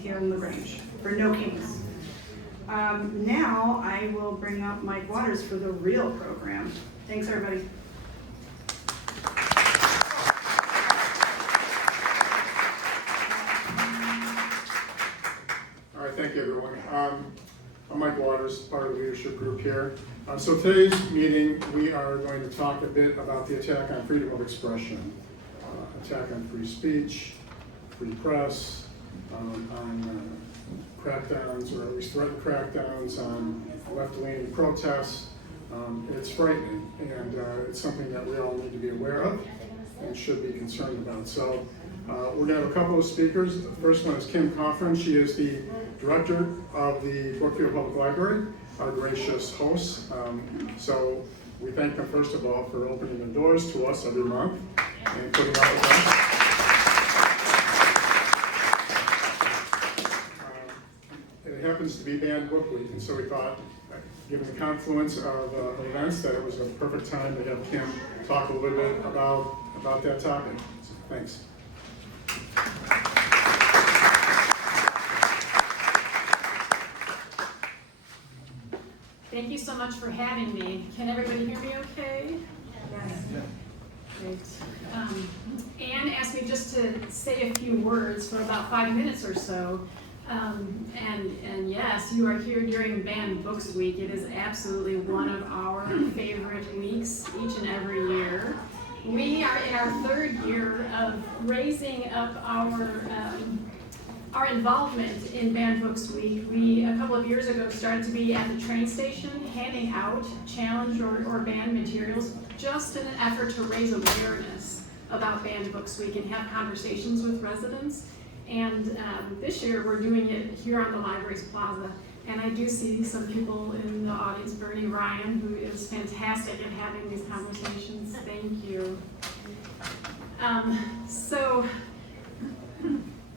here in LaGrange for No Kings. Now I will bring up Mike Waters for the real program. Thanks, everybody. All right, thank you, everyone. I'm Mike Waters, part of the leadership group here. So today's meeting, we are going to talk a bit about the attack on freedom of expression, attack on free speech, free press, on crackdowns, or at least threatened crackdowns on left-leaning protests. It's frightening, and it's something that we all need to be aware of and should be concerned about. So we're going to have a couple of speakers. The first one is Kim Coughran. She is the director of the Brookfield Public Library, our gracious host. So we thank them, first of all, for opening the doors to us every month and putting up with us. It happens to be Banned Book Week, and so we thought, given the confluence of events, that it was a perfect time to have Kim talk a little bit about that topic. So, thanks. Thank you so much for having me. Can everybody hear me okay? Yes. Great. Anne asked me just to say a few words for about 5 minutes or so. And yes, you are here during Banned Books Week. It is absolutely one of our favorite weeks each and every year. We are in our third year of raising up our involvement in Banned Books Week. We, a couple of years ago, started to be at the train station handing out challenged or banned materials just in an effort to raise awareness about Banned Books Week and have conversations with residents. And this year we're doing it here on the library's plaza. And I do see some people in the audience, Bernie Ryan, who is fantastic at having these conversations. Thank you. So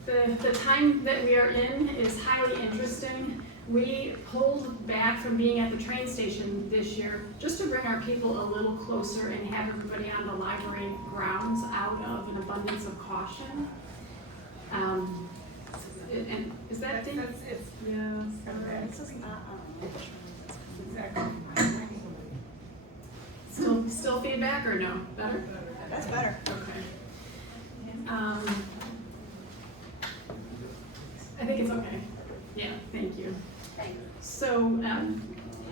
the time that we are in is highly interesting. We pulled back from being at the train station this year just to bring our people a little closer and have everybody on the library grounds out of an abundance of caution. And is that thing? Yeah. Exactly. Still feedback or no? Better? That's better. Okay. I think it's okay. Yeah, thank you. So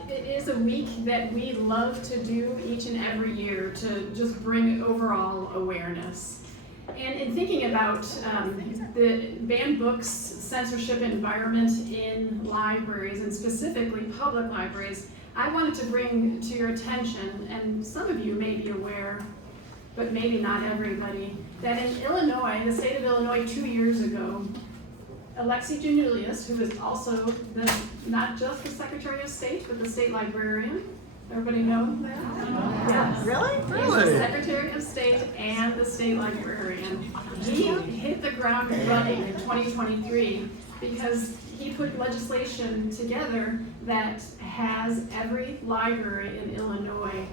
it is a week that we love to do each and every year to just bring overall awareness. And in thinking about the banned books censorship environment in libraries, and specifically public libraries, I wanted to bring to your attention, and some of you may be aware, but maybe not everybody, that in Illinois, the state of Illinois 2 years ago, Alexi Janulius, who is also not just the Secretary of State, but the state librarian. Everybody know that? Yes. Really? He's the Secretary of State and the state librarian. He hit the ground running in 2023 because he put legislation together that has every library in Illinois,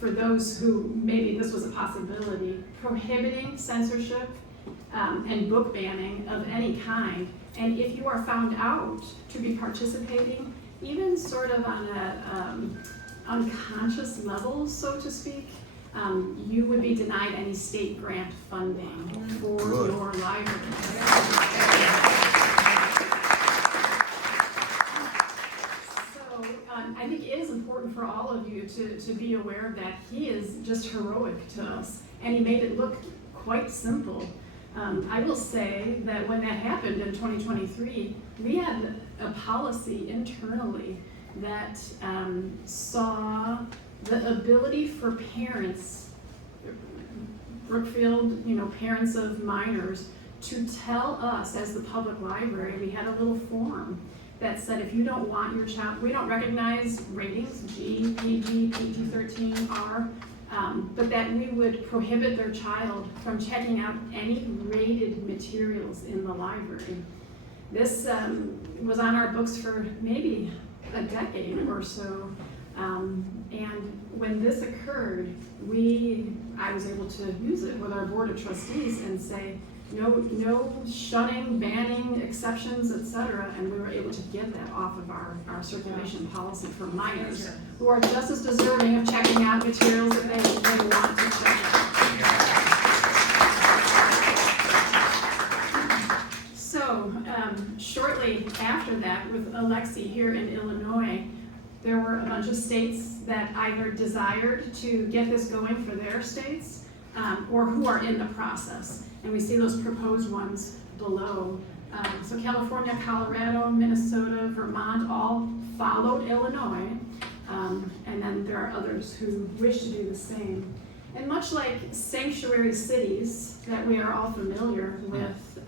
for those who maybe this was a possibility, prohibiting censorship and book banning of any kind. And if you are found out to be participating, even sort of on an unconscious level, so to speak, you would be denied any state grant funding for your library. So I think it is important for all of you to be aware of that. He is just heroic to us, and he made it look quite simple. I will say that when that happened in 2023, we had a policy internally that saw the ability for parents, Brookfield, parents of minors, to tell us as the public library. We had a little form that said if you don't want your child, we don't recognize ratings, G, PG, PG-13, R, but that we would prohibit their child from checking out any rated materials in the library. This was on our books for maybe a decade or so, and when this occurred, I was able to use it with our board of trustees and say, no shunning, banning, exceptions, etc. And we were able to get that off of our circulation policy for minors who are just as deserving of checking out materials that they want to check out. So, shortly after that, with Alexi here in Illinois, there were a bunch of states that either desired to get this going for their states, or who are in the process. And we see those proposed ones below. So California, Colorado, Minnesota, Vermont all followed Illinois. And then there are others who wish to do the same. And much like sanctuary cities that we are all familiar with,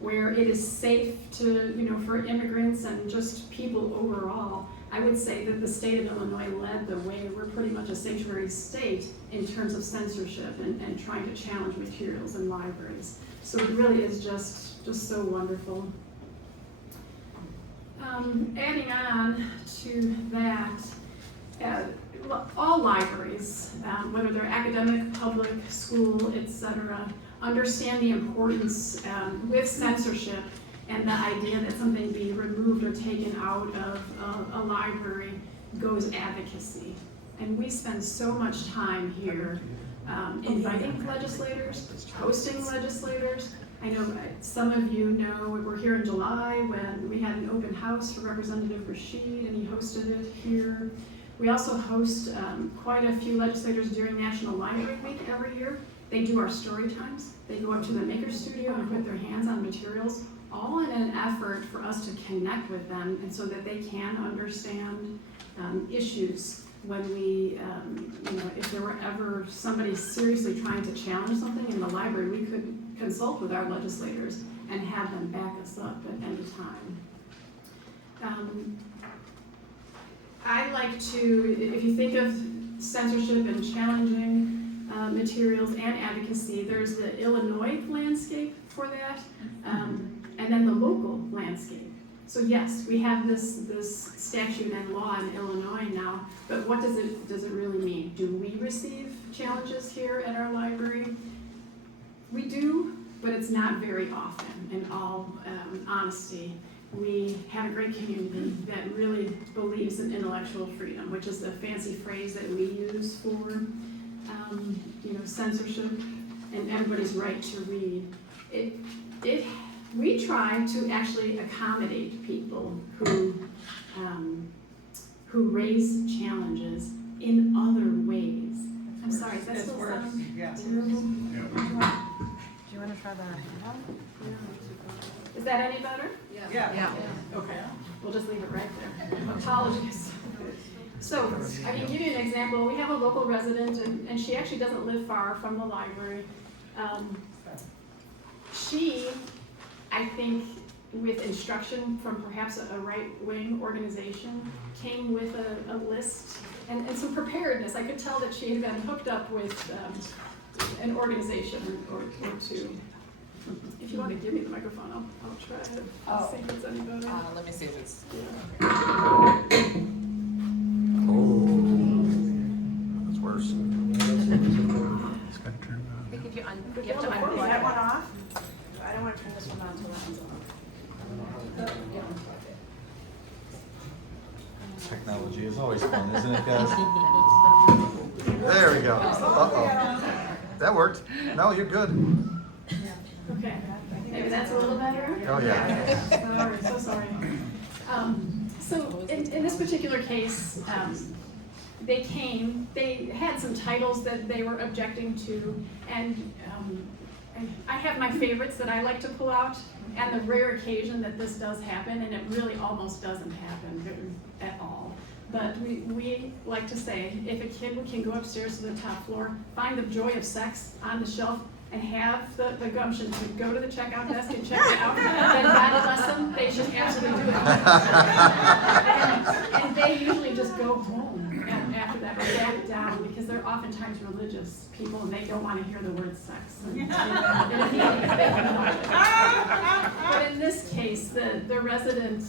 where it is safe to, for immigrants and just people overall, I would say that the state of Illinois led the way. We're pretty much a sanctuary state in terms of censorship and trying to challenge materials in libraries. So it really is just so wonderful. Adding on to that, all libraries, whether they're academic, public, school, etc., understand the importance with censorship and the idea that something be removed or taken out of a library goes advocacy. And we spend so much time here inviting legislators, hosting legislators. I know some of you know we were here in July when we had an open house for Representative Rashid, and he hosted it here. We also host quite a few legislators during National Library Week every year. They do our story times. They go up to the Maker Studio and put their hands on materials, all in an effort for us to connect with them and so that they can understand issues when we, if there were ever somebody seriously trying to challenge something in the library, we could consult with our legislators and have them back us up at any time. I like to, if you think of censorship and challenging materials and advocacy, there's the Illinois landscape for that, and then the local landscape. So yes, we have this statute and law in Illinois now, but what does it really mean? Do we receive challenges here at our library? We do, but it's not very often, in all honesty. We have a great community that really believes in intellectual freedom, which is the fancy phrase that we use for censorship and everybody's right to read. We try to actually accommodate people who raise challenges in other ways. I'm sorry, is that still sound terrible? Do you want to try the handout? Is that any better? Yeah. Okay, we'll just leave it right there. Apologies. So, I can give you an example. We have a local resident, and she actually doesn't live far from the library. She, I think, with instruction from perhaps a right-wing organization, came with a list and some preparedness. I could tell that she had been hooked up with an organization or two. If you want to give me the microphone, I'll try to see if it's any better. Let me see if it's. That's worse. I think if you have to Is that unplug. one off? I don't want to turn this one on until that one's off. Technology is always fun, isn't it, guys? There we go. Uh-oh. That worked. No, you're good. Okay, maybe that's a little better? Oh, yeah. Sorry, so sorry. So in this particular case, they had some titles that they were objecting to, and I have my favorites that I like to pull out, and the rare occasion that this does happen, and it really almost doesn't happen at all. But we like to say, if a kid can go upstairs to the top floor, find the joy of sex on the shelf, and have the gumption to go to the checkout desk and check it out, then God bless them, they should absolutely do it. And they usually just go home after that, or back down, because they're oftentimes religious people and they don't want to hear the word sex. But in this case, the resident,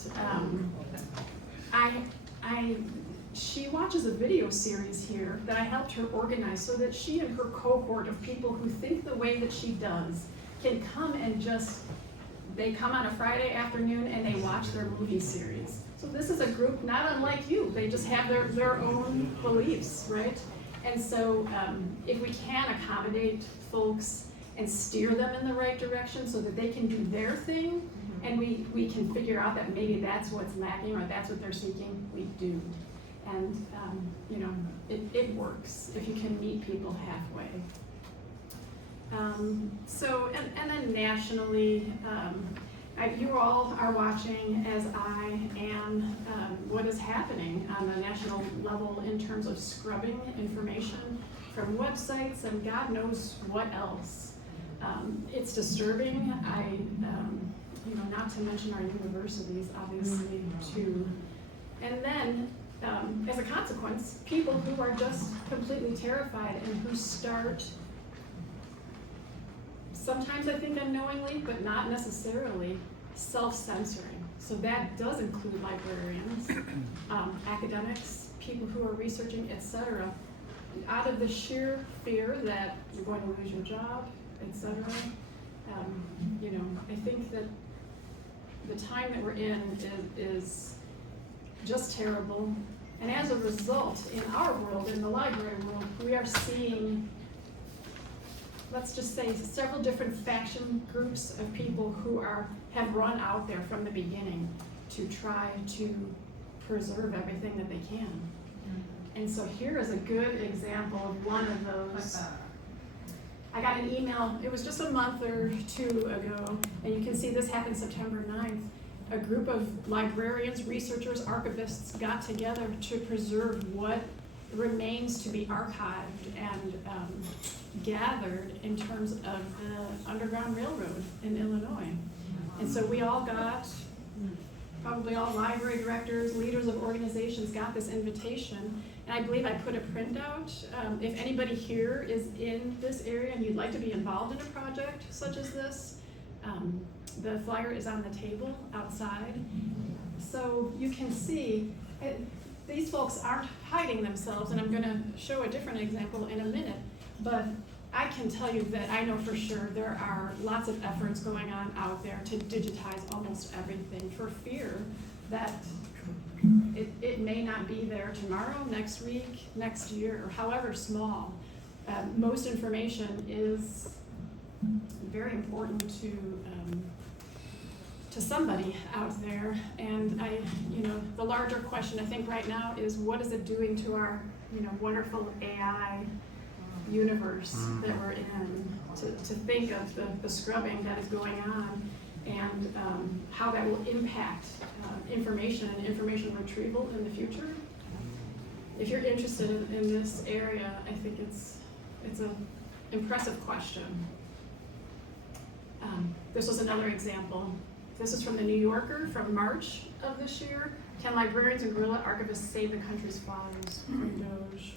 she watches a video series here that I helped her organize so that she and her cohort of people who think the way that she does can come and they come on a Friday afternoon and they watch their movie series. So this is a group not unlike you. They just have their own beliefs, right? And so if we can accommodate folks and steer them in the right direction so that they can do their thing, and we can figure out that maybe that's what's lacking or that's what they're seeking, we do. And it works if you can meet people halfway. And then nationally, you all are watching, as I am, what is happening on the national level in terms of scrubbing information from websites and God knows what else. It's disturbing. Not to mention our universities, obviously, too. And then, as a consequence, people who are just completely terrified and who start, sometimes I think unknowingly, but not necessarily, self-censoring. So that does include librarians, academics, people who are researching, etc. Out of the sheer fear that you're going to lose your job, etc. I think that the time that we're in is just terrible. And as a result, in our world, in the library world, we are seeing, let's just say, several different faction groups of people who have run out there from the beginning to try to preserve everything that they can. And so here is a good example of one of those. I got an email, it was just a month or two ago, and you can see this happened September 9th. A group of librarians, researchers, archivists got together to preserve what remains to be archived and gathered in terms of the Underground Railroad in Illinois. And so we all got, probably all library directors, leaders of organizations got this invitation. And I believe I put a printout. If anybody here is in this area and you'd like to be involved in a project such as this, the flyer is on the table outside. So you can see, these folks aren't hiding themselves, and I'm going to show a different example in a minute, but I can tell you that I know for sure there are lots of efforts going on out there to digitize almost everything for fear that it may not be there tomorrow, next week, next year, or however small. Most information is very important to somebody out there, and the larger question I think right now is what is it doing to our wonderful AI universe that we're in, to think of the scrubbing that is going on and how that will impact information and information retrieval in the future. If you're interested in this area, I think it's an impressive question. This was another example. This is from the New Yorker from March of this year. 10 librarians and guerrilla archivists save the country's files from Doge.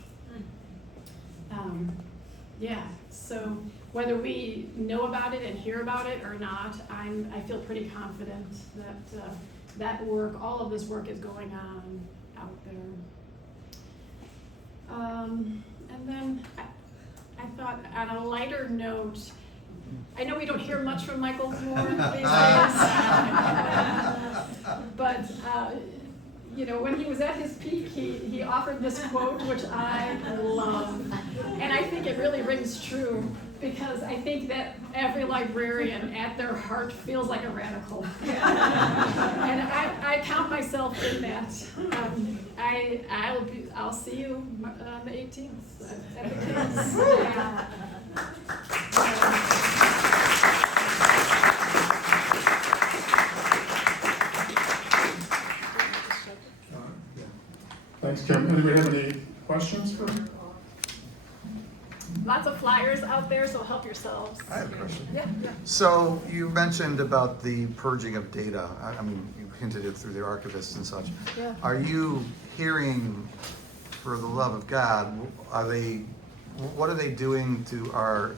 So whether we know about it and hear about it or not, I feel pretty confident that that work, all of this work is going on out there. And then I thought on a lighter note, I know we don't hear much from Michael Moore these days, but when he was at his peak, he offered this quote, which I love, and I think it really rings true, because I think that every librarian at their heart feels like a radical. And I count myself in that. I'll see you on the 18th at the Kings. Thanks, Kim. Anybody have any questions for me? Lots of flyers out there, so help yourselves. I have a question. Yeah. So you mentioned about the purging of data. I mean, you hinted it through the archivists and such. Yeah. Are you hearing, for the love of God, what are they doing to our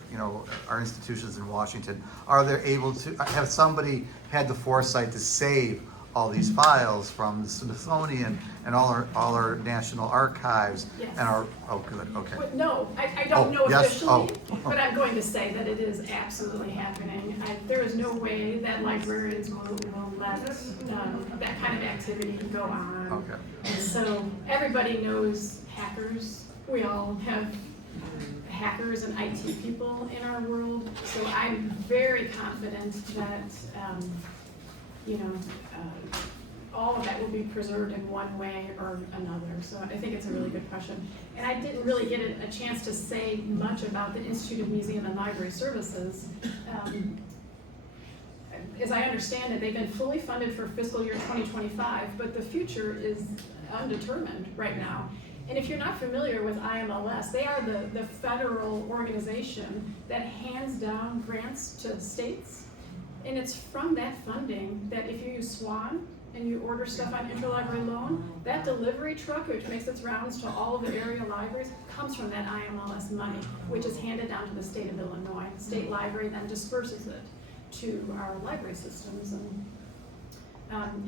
institutions in Washington? Are they able to, have somebody had the foresight to save all these files from the Smithsonian and all our national archives Yes. and our, oh, good, okay. But no, I don't Oh, know yes, officially, oh. but I'm going to say that it is absolutely happening. There is no way that librarians will let that kind of activity go on. Okay. So everybody knows hackers. We all have hackers and IT people in our world. So I'm very confident that, all of that will be preserved in one way or another. So I think it's a really good question. And I didn't really get a chance to say much about the Institute of Museum and Library Services. As I understand it, they've been fully funded for fiscal year 2025, but the future is undetermined right now. And if you're not familiar with IMLS, they are the federal organization that hands down grants to states. And it's from that funding that if you use SWAN and you order stuff on interlibrary loan, that delivery truck, which makes its rounds to all of the area libraries, comes from that IMLS money, which is handed down to the state of Illinois. The state library then disperses it to our library systems. And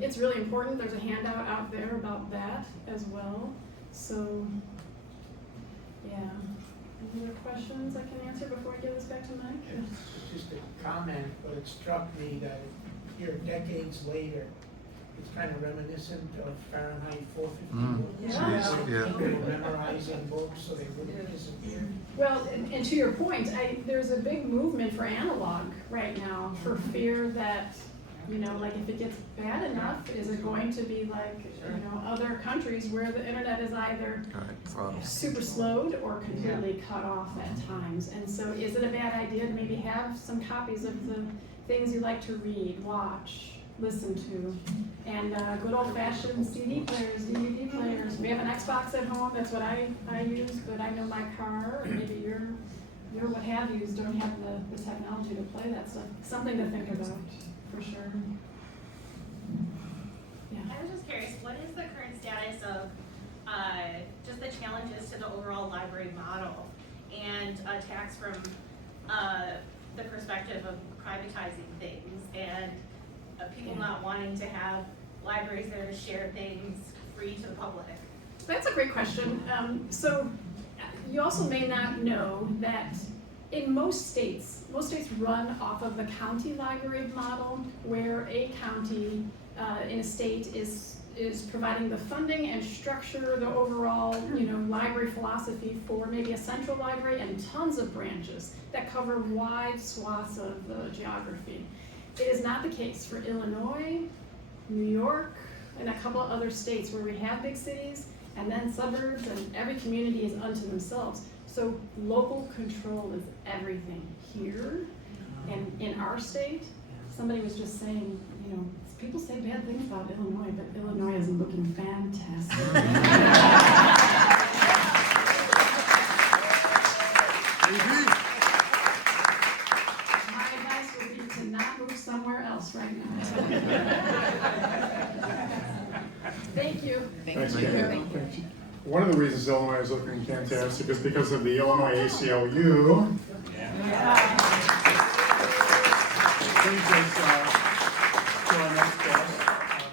it's really important. There's a handout out there about that as well. So, yeah. Any other questions I can answer before I give this back to Mike? It's just a comment, but it struck me that here decades later, it's kind of reminiscent of Fahrenheit 451. Yeah. People were memorizing books so they wouldn't disappear. Well, and to your point, there's a big movement for analog right now for fear that, like if it gets bad enough, is it going to be like, other countries where the internet is either super slowed or completely cut off at times. And so is it a bad idea to maybe have some copies of the things you like to read, watch, listen to, and good old-fashioned CD players, DVD players. We have an Xbox at home, that's what I use, but I know my car, or maybe your what have yous don't have the technology to play that stuff. Something to think about, for sure. Yeah. I was just curious, what is the current status of just the challenges to the overall library model and attacks from the perspective of privatizing things and people not wanting to have libraries there to share things free to the public? That's a great question. So you also may not know that in most states run off of the county library model, where a county in a state is providing the funding and structure, the overall library philosophy for maybe a central library and tons of branches that cover wide swaths of the geography. It is not the case for Illinois, New York, and a couple of other states where we have big cities and then suburbs, and every community is unto themselves. So local control is everything here. And in our state, somebody was just saying, people say bad things about Illinois, but Illinois is looking fantastic. My advice would be to not move somewhere else right now. Thank you. Thanks, Kim. One of the reasons Illinois is looking fantastic is because of the Illinois ACLU. Brings us to our next guest.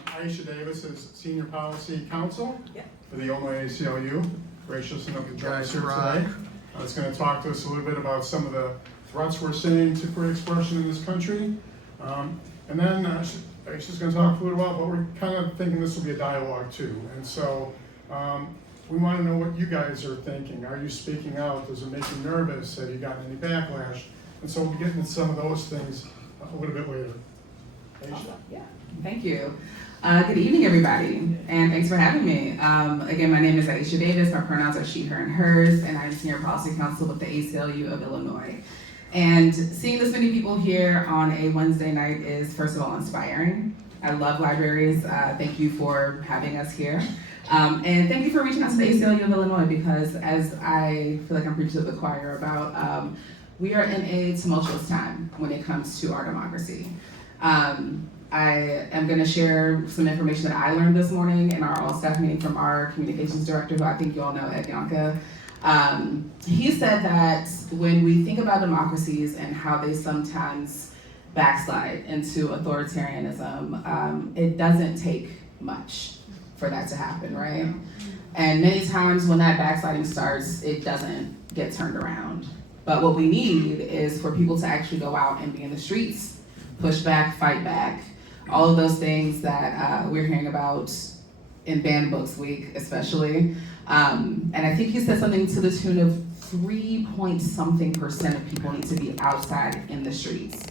Aisha Davis is Senior Policy Counsel for the Illinois ACLU. Gracious enough to join us here today. It's going to talk to us a little bit about some of the threats we're seeing to free expression in this country. And then Aisha's going to talk a little about, but we're kind of thinking this will be a dialogue too. And so we want to know what you guys are thinking. Are you speaking out? Does it make you nervous? Have you gotten any backlash? And so we'll be getting into some of those things a little bit later. Aisha? Yeah, thank you. Good evening, everybody, and thanks for having me. Again, my name is Aisha Davis. My pronouns are she, her, and hers, and I'm Senior Policy Counsel with the ACLU of Illinois. And seeing this many people here on a Wednesday night is, first of all, inspiring. I love libraries. Thank you for having us here. And thank you for reaching out to the ACLU of Illinois, because as I feel like I'm preaching to the choir about, we are in a tumultuous time when it comes to our democracy. I am going to share some information that I learned this morning in our all-staff meeting from our communications director, who I think you all know, Ed Bianca. He said that when we think about democracies and how they sometimes backslide into authoritarianism, it doesn't take much for that to happen, right? And many times when that backsliding starts, it doesn't get turned around. But what we need is for people to actually go out and be in the streets, push back, fight back, all of those things that we're hearing about in Banned Books Week, especially. And I think he said something to the tune of 3-point-something% of people need to be outside in the streets.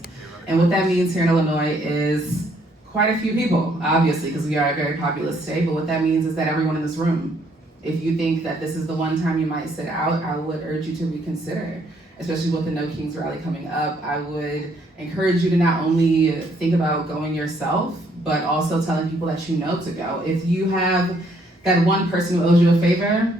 And what that means here in Illinois is quite a few people, obviously, because we are a very populous state, but what that means is that everyone in this room, if you think that this is the one time you might sit out, I would urge you to reconsider, especially with the No Kings rally coming up. I would encourage you to not only think about going yourself, but also telling people that you know to go. If you have that one person who owes you a favor,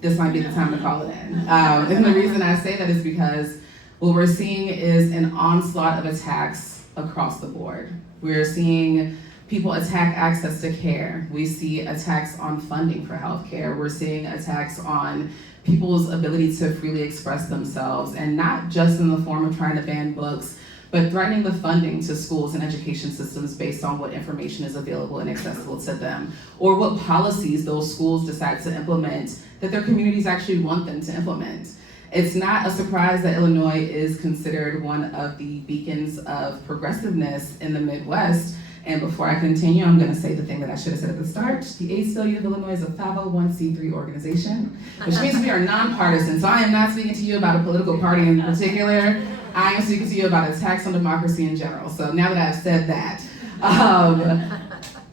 this might be the time to call it in. And the reason I say that is because what we're seeing is an onslaught of attacks across the board. We're seeing people attack access to care. We see attacks on funding for healthcare. We're seeing attacks on people's ability to freely express themselves, and not just in the form of trying to ban books, but threatening the funding to schools and education systems based on what information is available and accessible to them, or what policies those schools decide to implement that their communities actually want them to implement. It's not a surprise that Illinois is considered one of the beacons of progressiveness in the Midwest. And before I continue, I'm going to say the thing that I should have said at the start. The ACLU of Illinois is a 501c3 organization, which means we are nonpartisan. So I am not speaking to you about a political party in particular. I am speaking to you about attacks on democracy in general. So now that I've said that,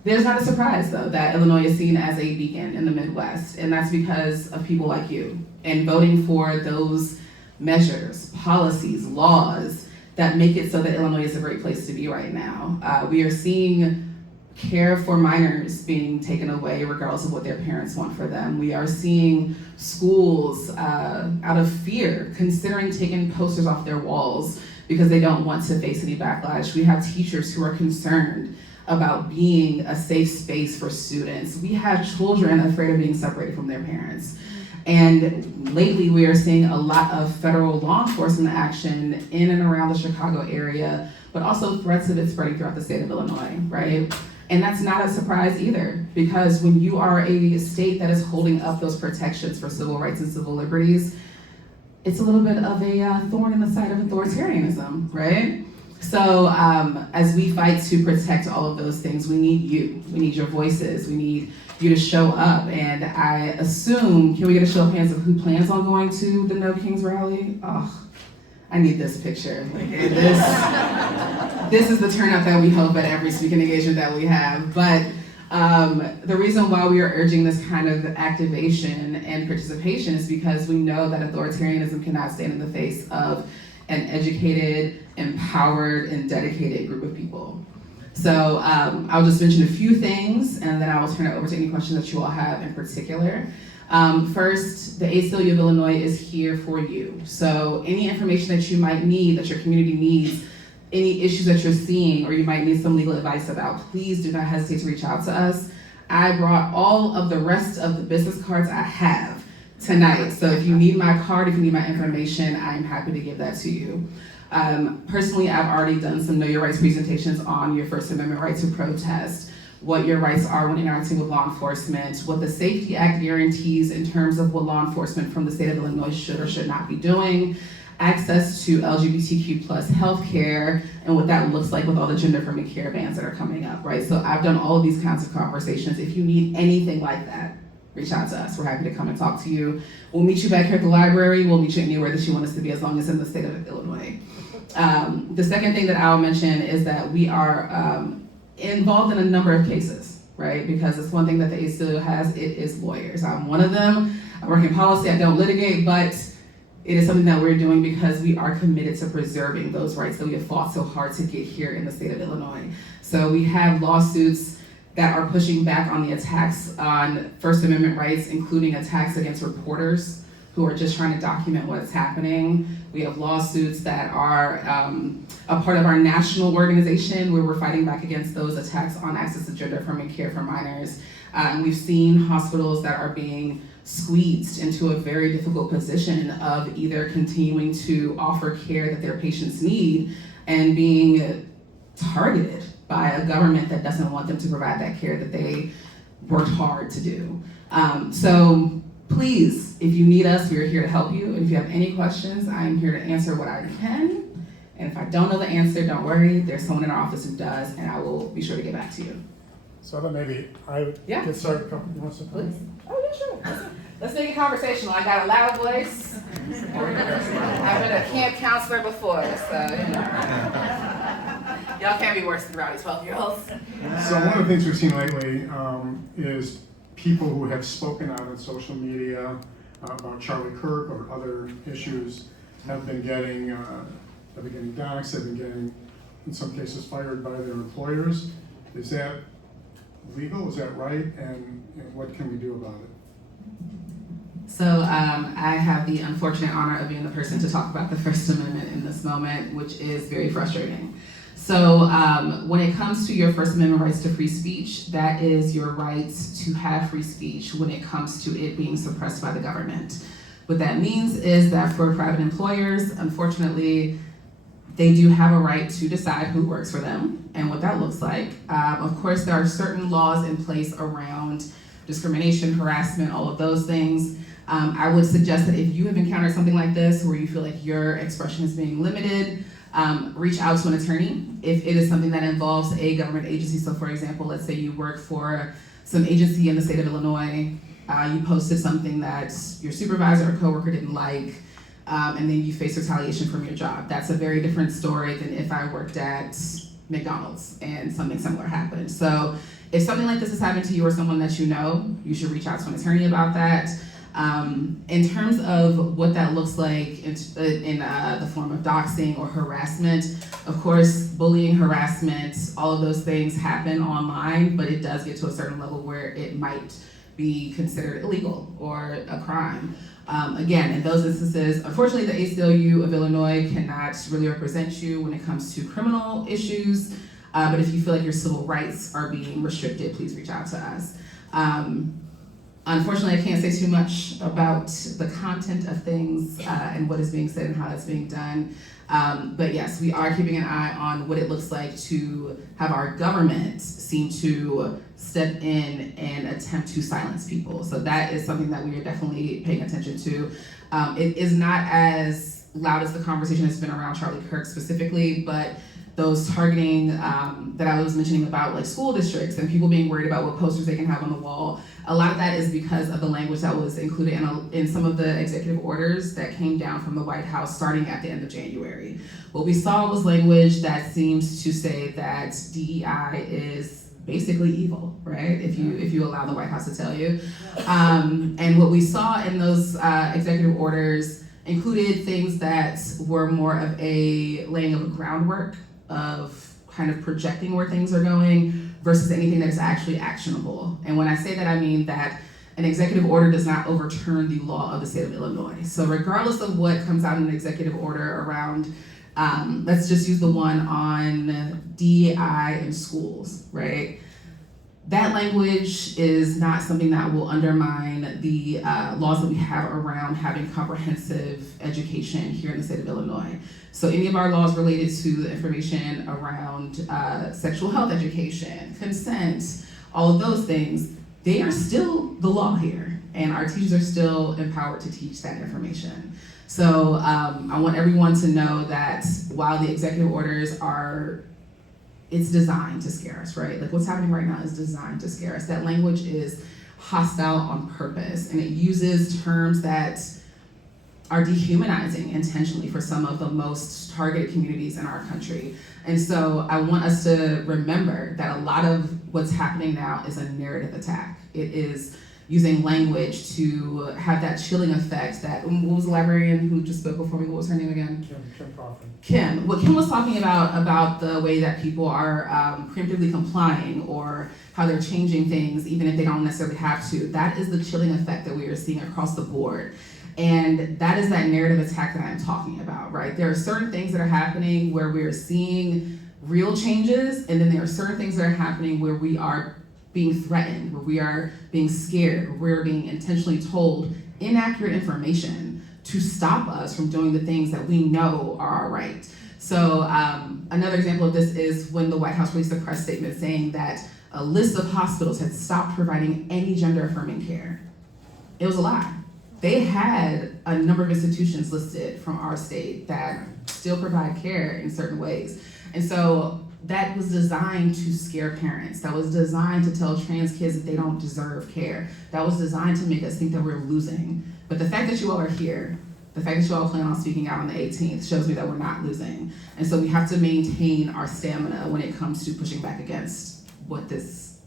there's not a surprise, though, that Illinois is seen as a beacon in the Midwest. And that's because of people like you and voting for those measures, policies, laws that make it so that Illinois is a great place to be right now. We are seeing care for minors being taken away regardless of what their parents want for them. We are seeing schools out of fear considering taking posters off their walls because they don't want to face any backlash. We have teachers who are concerned about being a safe space for students. We have children afraid of being separated from their parents. And lately we are seeing a lot of federal law enforcement action in and around the Chicago area, but also threats of it spreading throughout the state of Illinois, right? And that's not a surprise either, because when you are a state that is holding up those protections for civil rights and civil liberties, it's a little bit of a thorn in the side of authoritarianism, right? So as we fight to protect all of those things, we need you. We need your voices. We need you to show up. And I assume, can we get a show of hands of who plans on going to the No Kings rally? Oh, I need this picture. Like, this is the turnout that we hope at every speaking engagement that we have. But the reason why we are urging this kind of activation and participation is because we know that authoritarianism cannot stand in the face of an educated, empowered, and dedicated group of people. So I'll just mention a few things, and then I will turn it over to any questions that you all have in particular. First, the ACLU of Illinois is here for you. So any information that you might need, that your community needs, any issues that you're seeing, or you might need some legal advice about, please do not hesitate to reach out to us. I brought all of the rest of the business cards I have tonight. So if you need my card, if you need my information, I am happy to give that to you. Personally, I've already done some Know Your Rights presentations on your First Amendment right to protest, what your rights are when interacting with law enforcement, what the Safety Act guarantees in terms of what law enforcement from the state of Illinois should or should not be doing, access to LGBTQ plus healthcare, and what that looks like with all the gender-affirming care bans that are coming up, right? So I've done all of these kinds of conversations. If you need anything like that, reach out to us. We're happy to come and talk to you. We'll meet you back here at the library. We'll meet you anywhere that you want us to be, as long as in the state of Illinois. The second thing that I'll mention is that we are involved in a number of cases, right? Because it's one thing that the ACLU has, it is lawyers. I'm one of them. I work in policy, I don't litigate, but it is something that we're doing because we are committed to preserving those rights that we have fought so hard to get here in the state of Illinois. So we have lawsuits that are pushing back on the attacks on First Amendment rights, including attacks against reporters who are just trying to document what's happening. We have lawsuits that are a part of our national organization where we're fighting back against those attacks on access to gender-affirming care for minors. And we've seen hospitals that are being squeezed into a very difficult position of either continuing to offer care that their patients need and being targeted by a government that doesn't want them to provide that care that they worked hard to do. So please, if you need us, we're here to help you. And if you have any questions, I'm here to answer what I can. And if I don't know the answer, don't worry. There's someone in our office who does, and I will be sure to get back to you. So then maybe I would Yeah. get started. You want to Please. Oh, yeah, sure. Let's make it conversational. I got a loud voice. I've been a camp counselor before, so, you know. Y'all can't be worse than rowdy 12-year-olds. So one of the things we've seen lately is people who have spoken out on social media about Charlie Kirk or other issues have been getting doxxed, have been getting, in some cases, fired by their employers. Is that legal? Is that right? And what can we do about it? So I have the unfortunate honor of being the person to talk about the First Amendment in this moment, which is very frustrating. So when it comes to your First Amendment rights to free speech, that is your right to have free speech when it comes to it being suppressed by the government. What that means is that for private employers, unfortunately, they do have a right to decide who works for them and what that looks like. Of course, there are certain laws in place around discrimination, harassment, all of those things. I would suggest that if you have encountered something like this where you feel like your expression is being limited, reach out to an attorney if it is something that involves a government agency. So for example, let's say you work for some agency in the state of Illinois, you posted something that your supervisor or coworker didn't like, and then you face retaliation from your job. That's a very different story than if I worked at McDonald's and something similar happened. So if something like this has happened to you or someone that you know, you should reach out to an attorney about that. In terms of what that looks like in the form of doxing or harassment, of course, bullying, harassment, all of those things happen online, but it does get to a certain level where it might be considered illegal or a crime. Again, in those instances, unfortunately, the ACLU of Illinois cannot really represent you when it comes to criminal issues, but if you feel like your civil rights are being restricted, please reach out to us. Unfortunately, I can't say too much about the content of things and what is being said and how that's being done. But yes, we are keeping an eye on what it looks like to have our government seem to step in and attempt to silence people. So that is something that we are definitely paying attention to. It is not as loud as the conversation has been around Charlie Kirk specifically, but those targeting that I was mentioning about like school districts and people being worried about what posters they can have on the wall. A lot of that is because of the language that was included in some of the executive orders that came down from the White House starting at the end of January. What we saw was language that seems to say that DEI is basically evil, right? If you allow the White House to tell you. And what we saw in those executive orders included things that were more of a laying of a groundwork of kind of projecting where things are going versus anything that is actually actionable. And when I say that, I mean that an executive order does not overturn the law of the state of Illinois. So regardless of what comes out in an executive order around, let's just use the one on DEI in schools, right? That language is not something that will undermine the laws that we have around having comprehensive education here in the state of Illinois. So any of our laws related to the information around sexual health education, consent, all of those things, they are still the law here, and our teachers are still empowered to teach that information. So I want everyone to know that while the executive orders it's designed to scare us, right? Like what's happening right now is designed to scare us. That language is hostile on purpose, and it uses terms that are dehumanizing intentionally for some of the most targeted communities in our country. And so I want us to remember that a lot of what's happening now is a narrative attack. It is using language to have that chilling effect that, what was the librarian who just spoke before me, what was her name again? Kim Coughran. Kim, what Kim was talking about the way that people are preemptively complying or how they're changing things even if they don't necessarily have to, that is the chilling effect that we are seeing across the board. And that is that narrative attack that I'm talking about, right? There are certain things that are happening where we are seeing real changes, and then there are certain things that are happening where we are being threatened, where we are being scared, where we're being intentionally told inaccurate information to stop us from doing the things that we know are our right. So another example of this is when the White House released a press statement saying that a list of hospitals had stopped providing any gender-affirming care. It was a lie. They had a number of institutions listed from our state that still provide care in certain ways. And so that was designed to scare parents. That was designed to tell trans kids that they don't deserve care. That was designed to make us think that we're losing. But the fact that you all are here, the fact that you all plan on speaking out on the 18th shows me that we're not losing. And so we have to maintain our stamina when it comes to pushing back against what this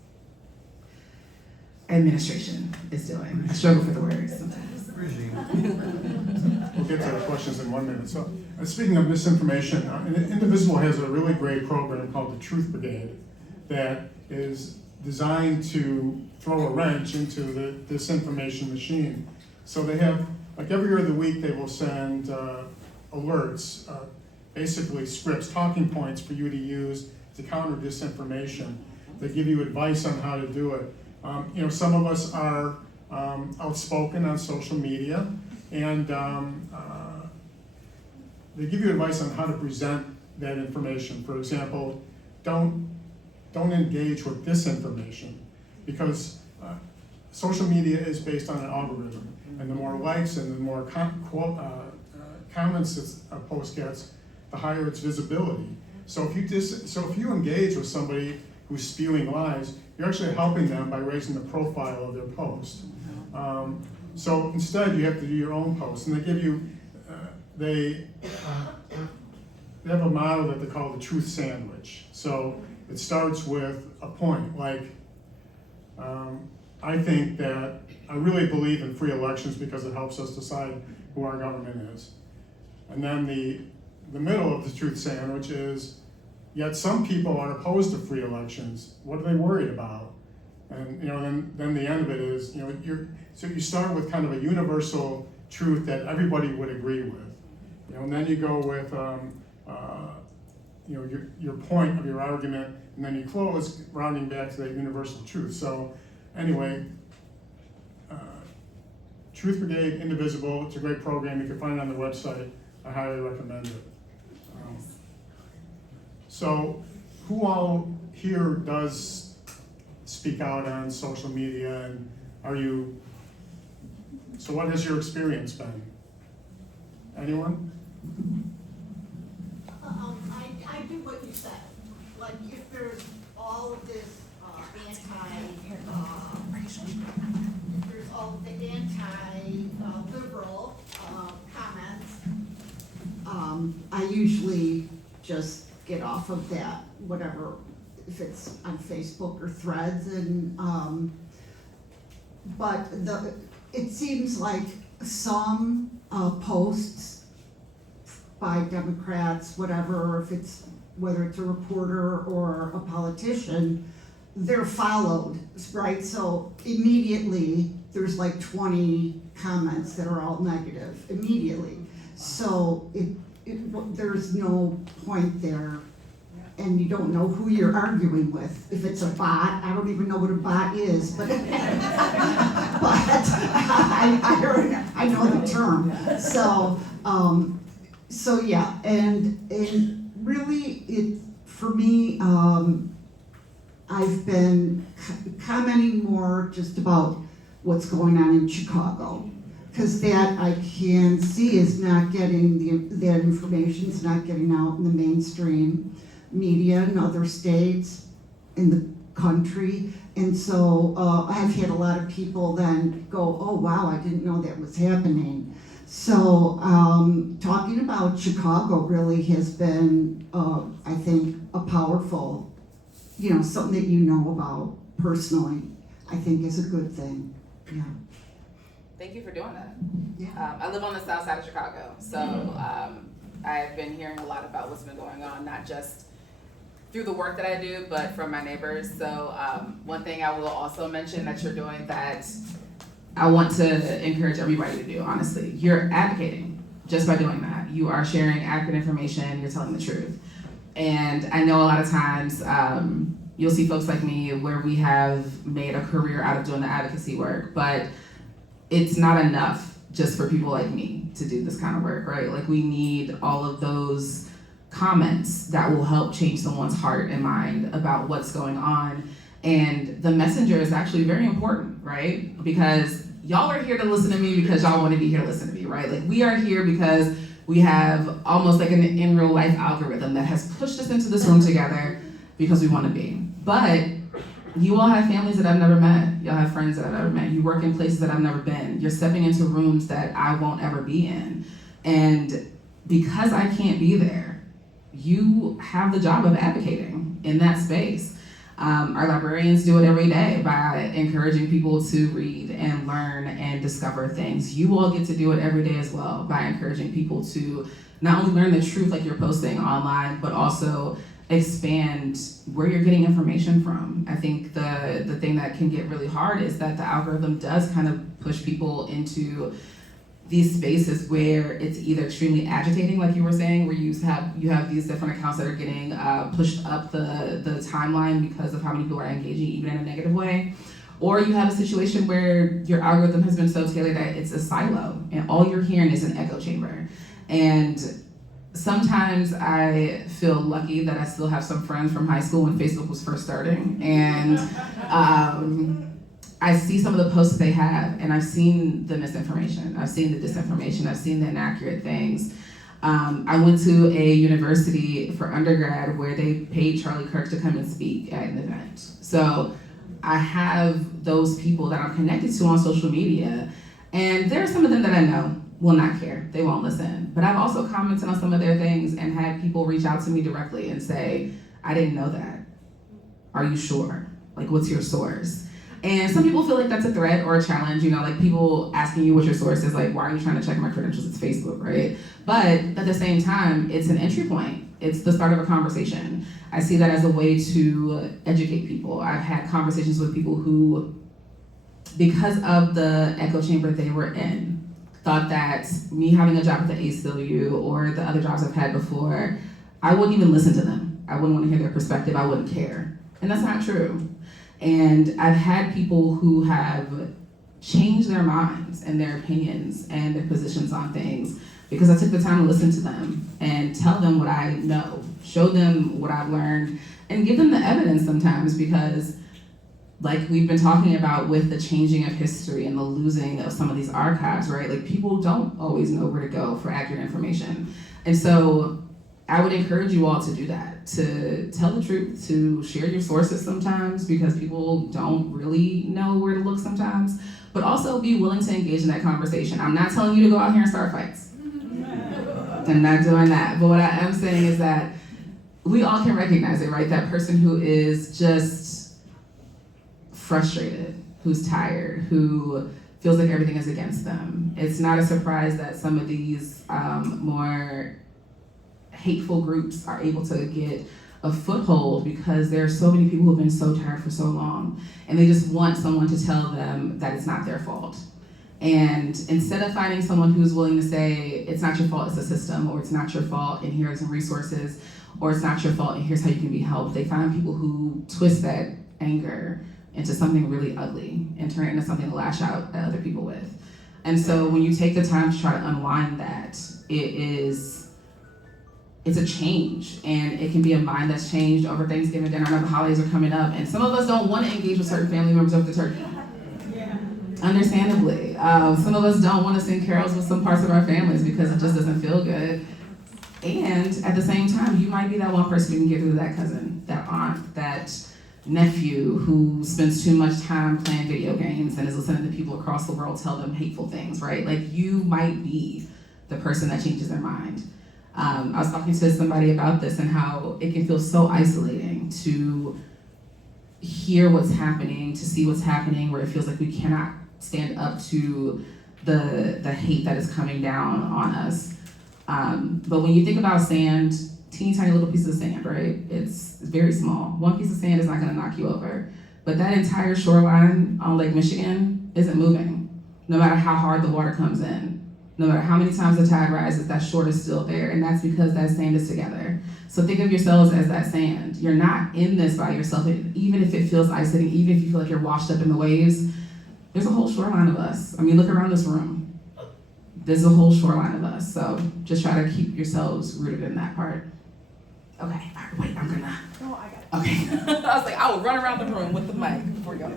administration is doing. I struggle for the words sometimes. We'll get to the questions in 1 minute. So, speaking of misinformation, Indivisible has a really great program called the Truth Brigade that is designed to throw a wrench into the disinformation machine. So they have, like every other week, they will send alerts, basically scripts, talking points for you to use to counter disinformation. They give you advice on how to do it. Some of us are outspoken on social media, and they give you advice on how to present that information. For example, don't engage with disinformation, because social media is based on an algorithm, and the more likes and the more comments a post gets, the higher its visibility. So if you engage with somebody who's spewing lies, you're actually helping them by raising the profile of their post. So instead, you have to do your own post, and they give you, they have a model that they call the truth sandwich. So it starts with a point, like, I think that I really believe in free elections because it helps us decide who our government is. And then the middle of the truth sandwich is, yet some people are opposed to free elections. What are they worried about? And then the end of it is, so you start with kind of a universal truth that everybody would agree with. And then you go with your point of your argument, and then you close rounding back to that universal truth. So anyway, Truth Brigade, Indivisible, it's a great program. You can find it on the website. I highly recommend it. So who all here does speak out on social media, and so what has your experience been? Anyone? I do what you said. Like, if there's all of this if there's all of the anti-liberal comments, I usually just get off of that, whatever, if it's on Facebook or Threads, and but it seems like some posts by Democrats, whatever, whether it's a reporter or a politician, they're followed, right? So immediately there's like 20 comments that are all negative immediately. So there's no point there, and you don't know who you're arguing with. If it's a bot, I don't even know what a bot is, but but I know the term. So yeah, and really for me, I've been commenting more just about what's going on in Chicago, because that I can see is not getting that information's not getting out in the mainstream media in other states, in the country. And so I've had a lot of people then go, oh wow, I didn't know that was happening. So talking about Chicago really has been, I think, a powerful, something that you know about personally, I think is a good thing. Yeah. Thank you for doing that. Yeah. I live on the south side of Chicago, so I've been hearing a lot about what's been going on, not just through the work that I do, but from my neighbors. So one thing I will also mention that you're doing that I want to encourage everybody to do, honestly, you're advocating just by doing that. You are sharing accurate information, you're telling the truth. And I know a lot of times you'll see folks like me where we have made a career out of doing the advocacy work, but it's not enough just for people like me to do this kind of work, right? Like, we need all of those comments that will help change someone's heart and mind about what's going on. And the messenger is actually very important, right? Because y'all are here to listen to me because y'all want to be here to listen to me, right? Like, we are here because we have almost like an in real life algorithm that has pushed us into this room together because we want to be. But you all have families that I've never met. Y'all have friends that I've never met. You work in places that I've never been. You're stepping into rooms that I won't ever be in. And because I can't be there, you have the job of advocating in that space. Our librarians do it every day by encouraging people to read and learn and discover things. You all get to do it every day as well by encouraging people to not only learn the truth like you're posting online, but also expand where you're getting information from. I think the thing that can get really hard is that the algorithm does kind of push people into these spaces where it's either extremely agitating, like you were saying, where you have these different accounts that are getting pushed up the timeline because of how many people are engaging, even in a negative way. Or you have a situation where your algorithm has been so tailored that it's a silo, and all you're hearing is an echo chamber. And sometimes I feel lucky that I still have some friends from high school when Facebook was first starting, and I see some of the posts that they have, and I've seen the misinformation, I've seen the disinformation, I've seen the inaccurate things. I went to a university for undergrad where they paid Charlie Kirk to come and speak at an event. So I have those people that I'm connected to on social media, and there are some of them that I know will not care, they won't listen. But I've also commented on some of their things and had people reach out to me directly and say, I didn't know that. Are you sure? Like, what's your source? And some people feel like that's a threat or a challenge, you know, like people asking you what your source is, like, why are you trying to check my credentials? It's Facebook, right? But at the same time, it's an entry point. It's the start of a conversation. I see that as a way to educate people. I've had conversations with people who, because of the echo chamber they were in, thought that me having a job at the ACLU or the other jobs I've had before, I wouldn't even listen to them. I wouldn't want to hear their perspective. I wouldn't care. And that's not true. And I've had people who have changed their minds and their opinions and their positions on things because I took the time to listen to them and tell them what I know, show them what I've learned, and give them the evidence sometimes, because like we've been talking about with the changing of history and the losing of some of these archives, right? Like, people don't always know where to go for accurate information. And so I would encourage you all to do that, to tell the truth, to share your sources sometimes, because people don't really know where to look sometimes, but also be willing to engage in that conversation. I'm not telling you to go out here and start fights. I'm not doing that. But what I am saying is that we all can recognize it, right? That person who is just frustrated, who's tired, who feels like everything is against them. It's not a surprise that some of these more hateful groups are able to get a foothold because there are so many people who've been so tired for so long, and they just want someone to tell them that it's not their fault. And instead of finding someone who's willing to say, it's not your fault, it's a system, or it's not your fault and here are some resources, or it's not your fault and here's how you can be helped, they find people who twist that anger into something really ugly and turn it into something to lash out at other people with. And so when you take the time to try to unwind that, it's a change, and it can be a mind that's changed over Thanksgiving dinner. I know the holidays are coming up, and some of us don't want to engage with certain family members over the turkey. Yeah. Understandably. Some of us don't want to sing carols with some parts of our families because it just doesn't feel good. And at the same time, you might be that one person who can get through that cousin, that aunt, that nephew who spends too much time playing video games and is listening to people across the world tell them hateful things, right? Like, you might be the person that changes their mind. I was talking to somebody about this and how it can feel so isolating to hear what's happening, to see what's happening, where it feels like we cannot stand up to the hate that is coming down on us. But when you think about sand, teeny tiny little pieces of sand, right? It's very small. One piece of sand is not gonna knock you over. But that entire shoreline on Lake Michigan isn't moving, no matter how hard the water comes in. No matter how many times the tide rises, that shore is still there, and that's because that sand is together. So think of yourselves as that sand. You're not in this by yourself, even if it feels isolating, even if you feel like you're washed up in the waves, there's a whole shoreline of us. I mean, look around this room. There's a whole shoreline of us, so just try to keep yourselves rooted in that part. Okay, wait, I'm gonna. Oh, I got it. Okay. I was like, I will run around the room with the mic before y'all.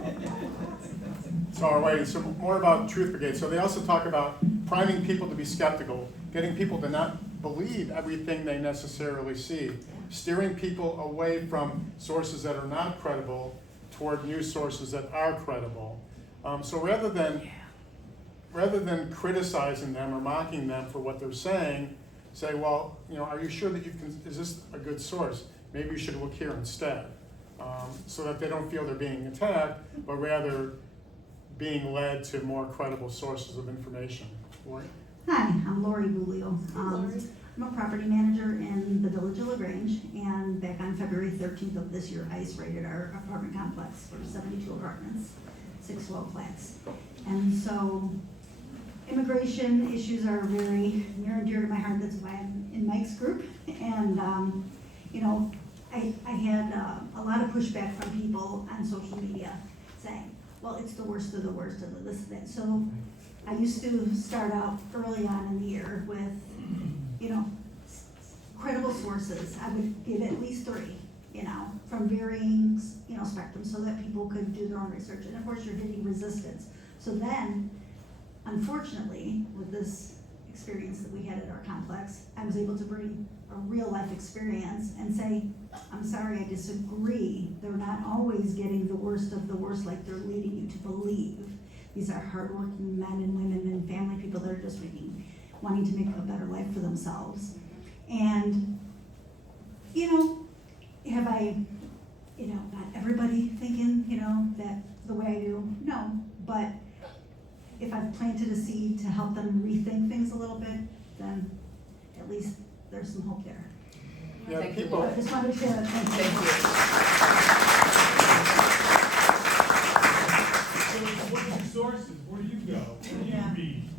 So, all right, so more about Truth Brigade. So they also talk about priming people to be skeptical, getting people to not believe everything they necessarily see, steering people away from sources that are not credible toward news sources that are credible. So rather than criticizing them or mocking them for what they're saying, say, well, are you sure that is this a good source? Maybe you should look here instead, so that they don't feel they're being attacked, but rather being led to more credible sources of information. Lori? Hi, I'm Lori Bulio. I'm a property manager in the Village of LaGrange, and back on February 13th of this year, ICE raided our apartment complex for 72 apartments, 6 12 flats. And so immigration issues are very near and dear to my heart. That's why I'm in Mike's group. And, I had a lot of pushback from people on social media saying, well, it's the worst of the worst of this and that. So I used to start out early on in the year with, credible sources. I would give at least 3, from varying, spectrums, so that people could do their own research. And of course, you're hitting resistance. So then, unfortunately, with this experience that we had at our complex, I was able to bring a real life experience and say, I'm sorry, I disagree. They're not always getting the worst of the worst like they're leading you to believe. These are hardworking men and women and family people that are just wanting to make a better life for themselves. And, have I, not everybody thinking, that the way I do? No, but if I've planted a seed to help them rethink things a little bit, then at least there's some hope there. Yeah, Thank people. I just wanted to thank you. So what are your sources? Where do you go? Where do you read?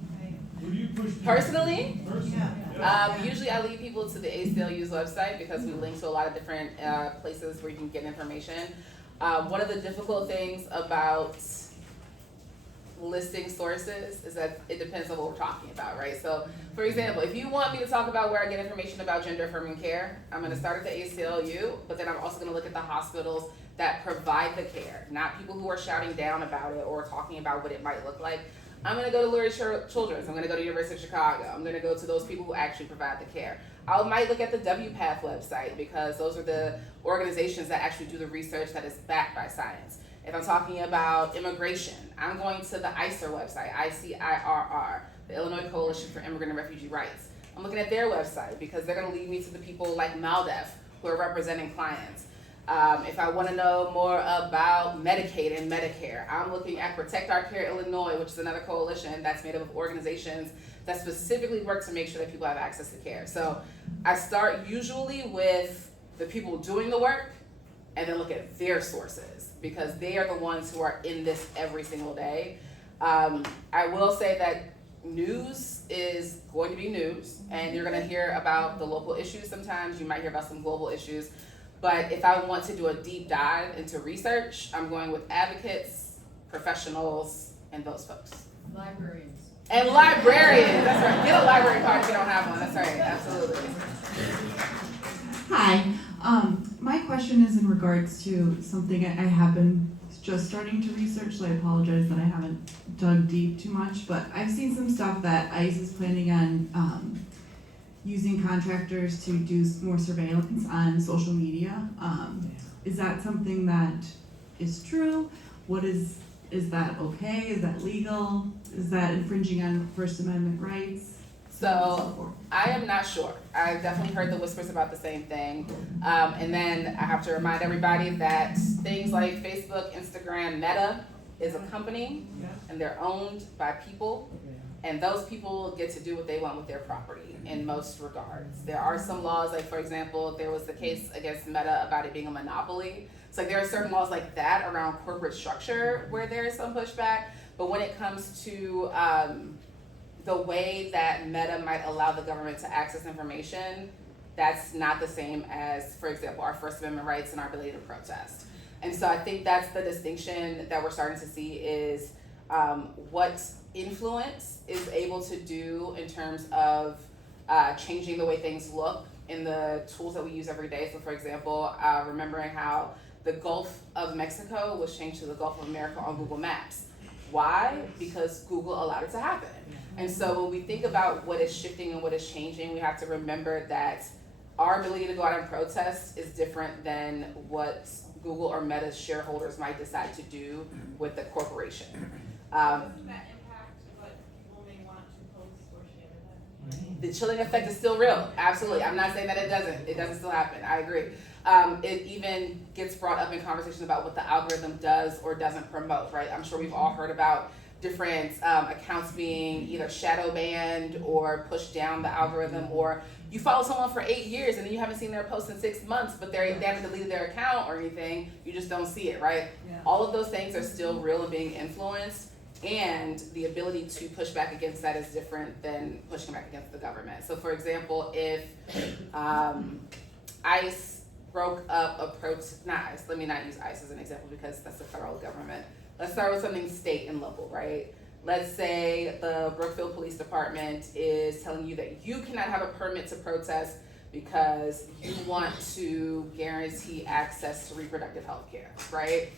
Where do you push? Personally? Yeah. Usually I lead people to the ACLU's website because we link to a lot of different places where you can get information. One of the difficult things about listing sources is that it depends on what we're talking about, right? So, for example, if you want me to talk about where I get information about gender affirming care, I'm gonna start at the ACLU, but then I'm also gonna look at the hospitals that provide the care, not people who are shouting down about it or talking about what it might look like. I'm gonna go to Lurie Children's, I'm gonna go to University of Chicago, I'm gonna go to those people who actually provide the care. I might look at the WPATH website because those are the organizations that actually do the research that is backed by science. If I'm talking about immigration, I'm going to the ICIR website, ICIRR, the Illinois Coalition for Immigrant and Refugee Rights. I'm looking at their website because they're gonna lead me to the people like MALDEF who are representing clients. If I wanna know more about Medicaid and Medicare, I'm looking at Protect Our Care Illinois, which is another coalition that's made up of organizations that specifically work to make sure that people have access to care. So I start usually with the people doing the work and then look at their sources because they are the ones who are in this every single day. I will say that news is going to be news and you're gonna hear about the local issues sometimes, you might hear about some global issues, but if I want to do a deep dive into research, I'm going with advocates, professionals, and those folks. Librarians. And librarians, that's right, get a library card if you don't have one, that's right, absolutely. Hi, my question is in regards to something I have been just starting to research, so I apologize that I haven't dug deep too much, but I've seen some stuff that ICE is planning on using contractors to do more surveillance on social media. Is that something that is true? Is that okay? Is that legal? Is that infringing on First Amendment rights? So I am not sure. I've definitely heard the whispers about the same thing. And then I have to remind everybody that things like Facebook, Instagram, Meta is a company and they're owned by people. And those people get to do what they want with their property in most regards. There are some laws, like for example, there was the case against Meta about it being a monopoly. So there are certain laws like that around corporate structure where there is some pushback. But when it comes to the way that Meta might allow the government to access information, that's not the same as, for example, our First Amendment rights and our ability to protest. And so I think that's the distinction that we're starting to see is what influence is able to do in terms of changing the way things look in the tools that we use every day. So for example, remembering how the Gulf of Mexico was changed to the Gulf of America on Google Maps. Why? Because Google allowed it to happen. And so when we think about what is shifting and what is changing, we have to remember that our ability to go out and protest is different than what Google or Meta's shareholders might decide to do with the corporation. Doesn't that impact what people may want to post or share? The chilling effect is still real, absolutely. I'm not saying that it doesn't still happen, I agree. It even gets brought up in conversation about what the algorithm does or doesn't promote, right? I'm sure we've all heard about different accounts being either shadow banned or pushed down the algorithm, or you follow someone for 8 years and then you haven't seen their post in 6 months, but they haven't deleted their account or anything, you just don't see it, right? Yeah. All of those things are still real and being influenced, and the ability to push back against that is different than pushing back against the government. So for example, if ICE broke up a protest, not ICE, let me not use ICE as an example because that's the federal government. Let's start with something state and local, right? Let's say the Brookfield Police Department is telling you that you cannot have a permit to protest because you want to guarantee access to reproductive health care, right?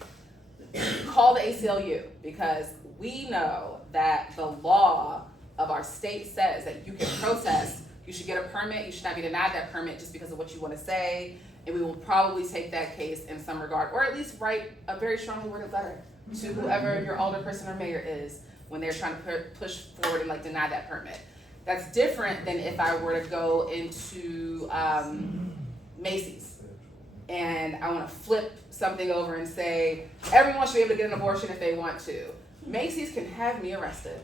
Call the ACLU, because we know that the law of our state says that you can protest, you should get a permit, you should not be denied that permit just because of what you want to say, and we will probably take that case in some regard, or at least write a very strongly worded letter to whoever your alderperson or mayor is when they're trying to push forward and like deny that permit. That's different than if I were to go into Macy's and I want to flip something over and say everyone should be able to get an abortion if they want to. Macy's can have me arrested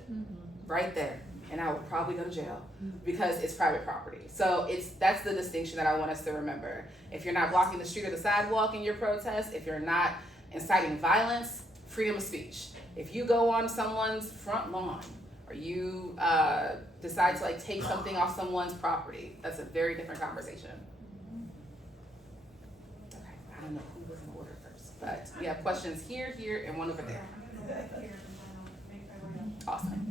right there, and I will probably go to jail because it's private property. So that's the distinction that I want us to remember. If you're not blocking the street or the sidewalk in your protest, if you're not inciting violence, freedom of speech. If you go on someone's front lawn or you decide to like take something off someone's property, that's a very different conversation. Okay, I don't know who was in order first, but we have questions here, and one over there. Awesome.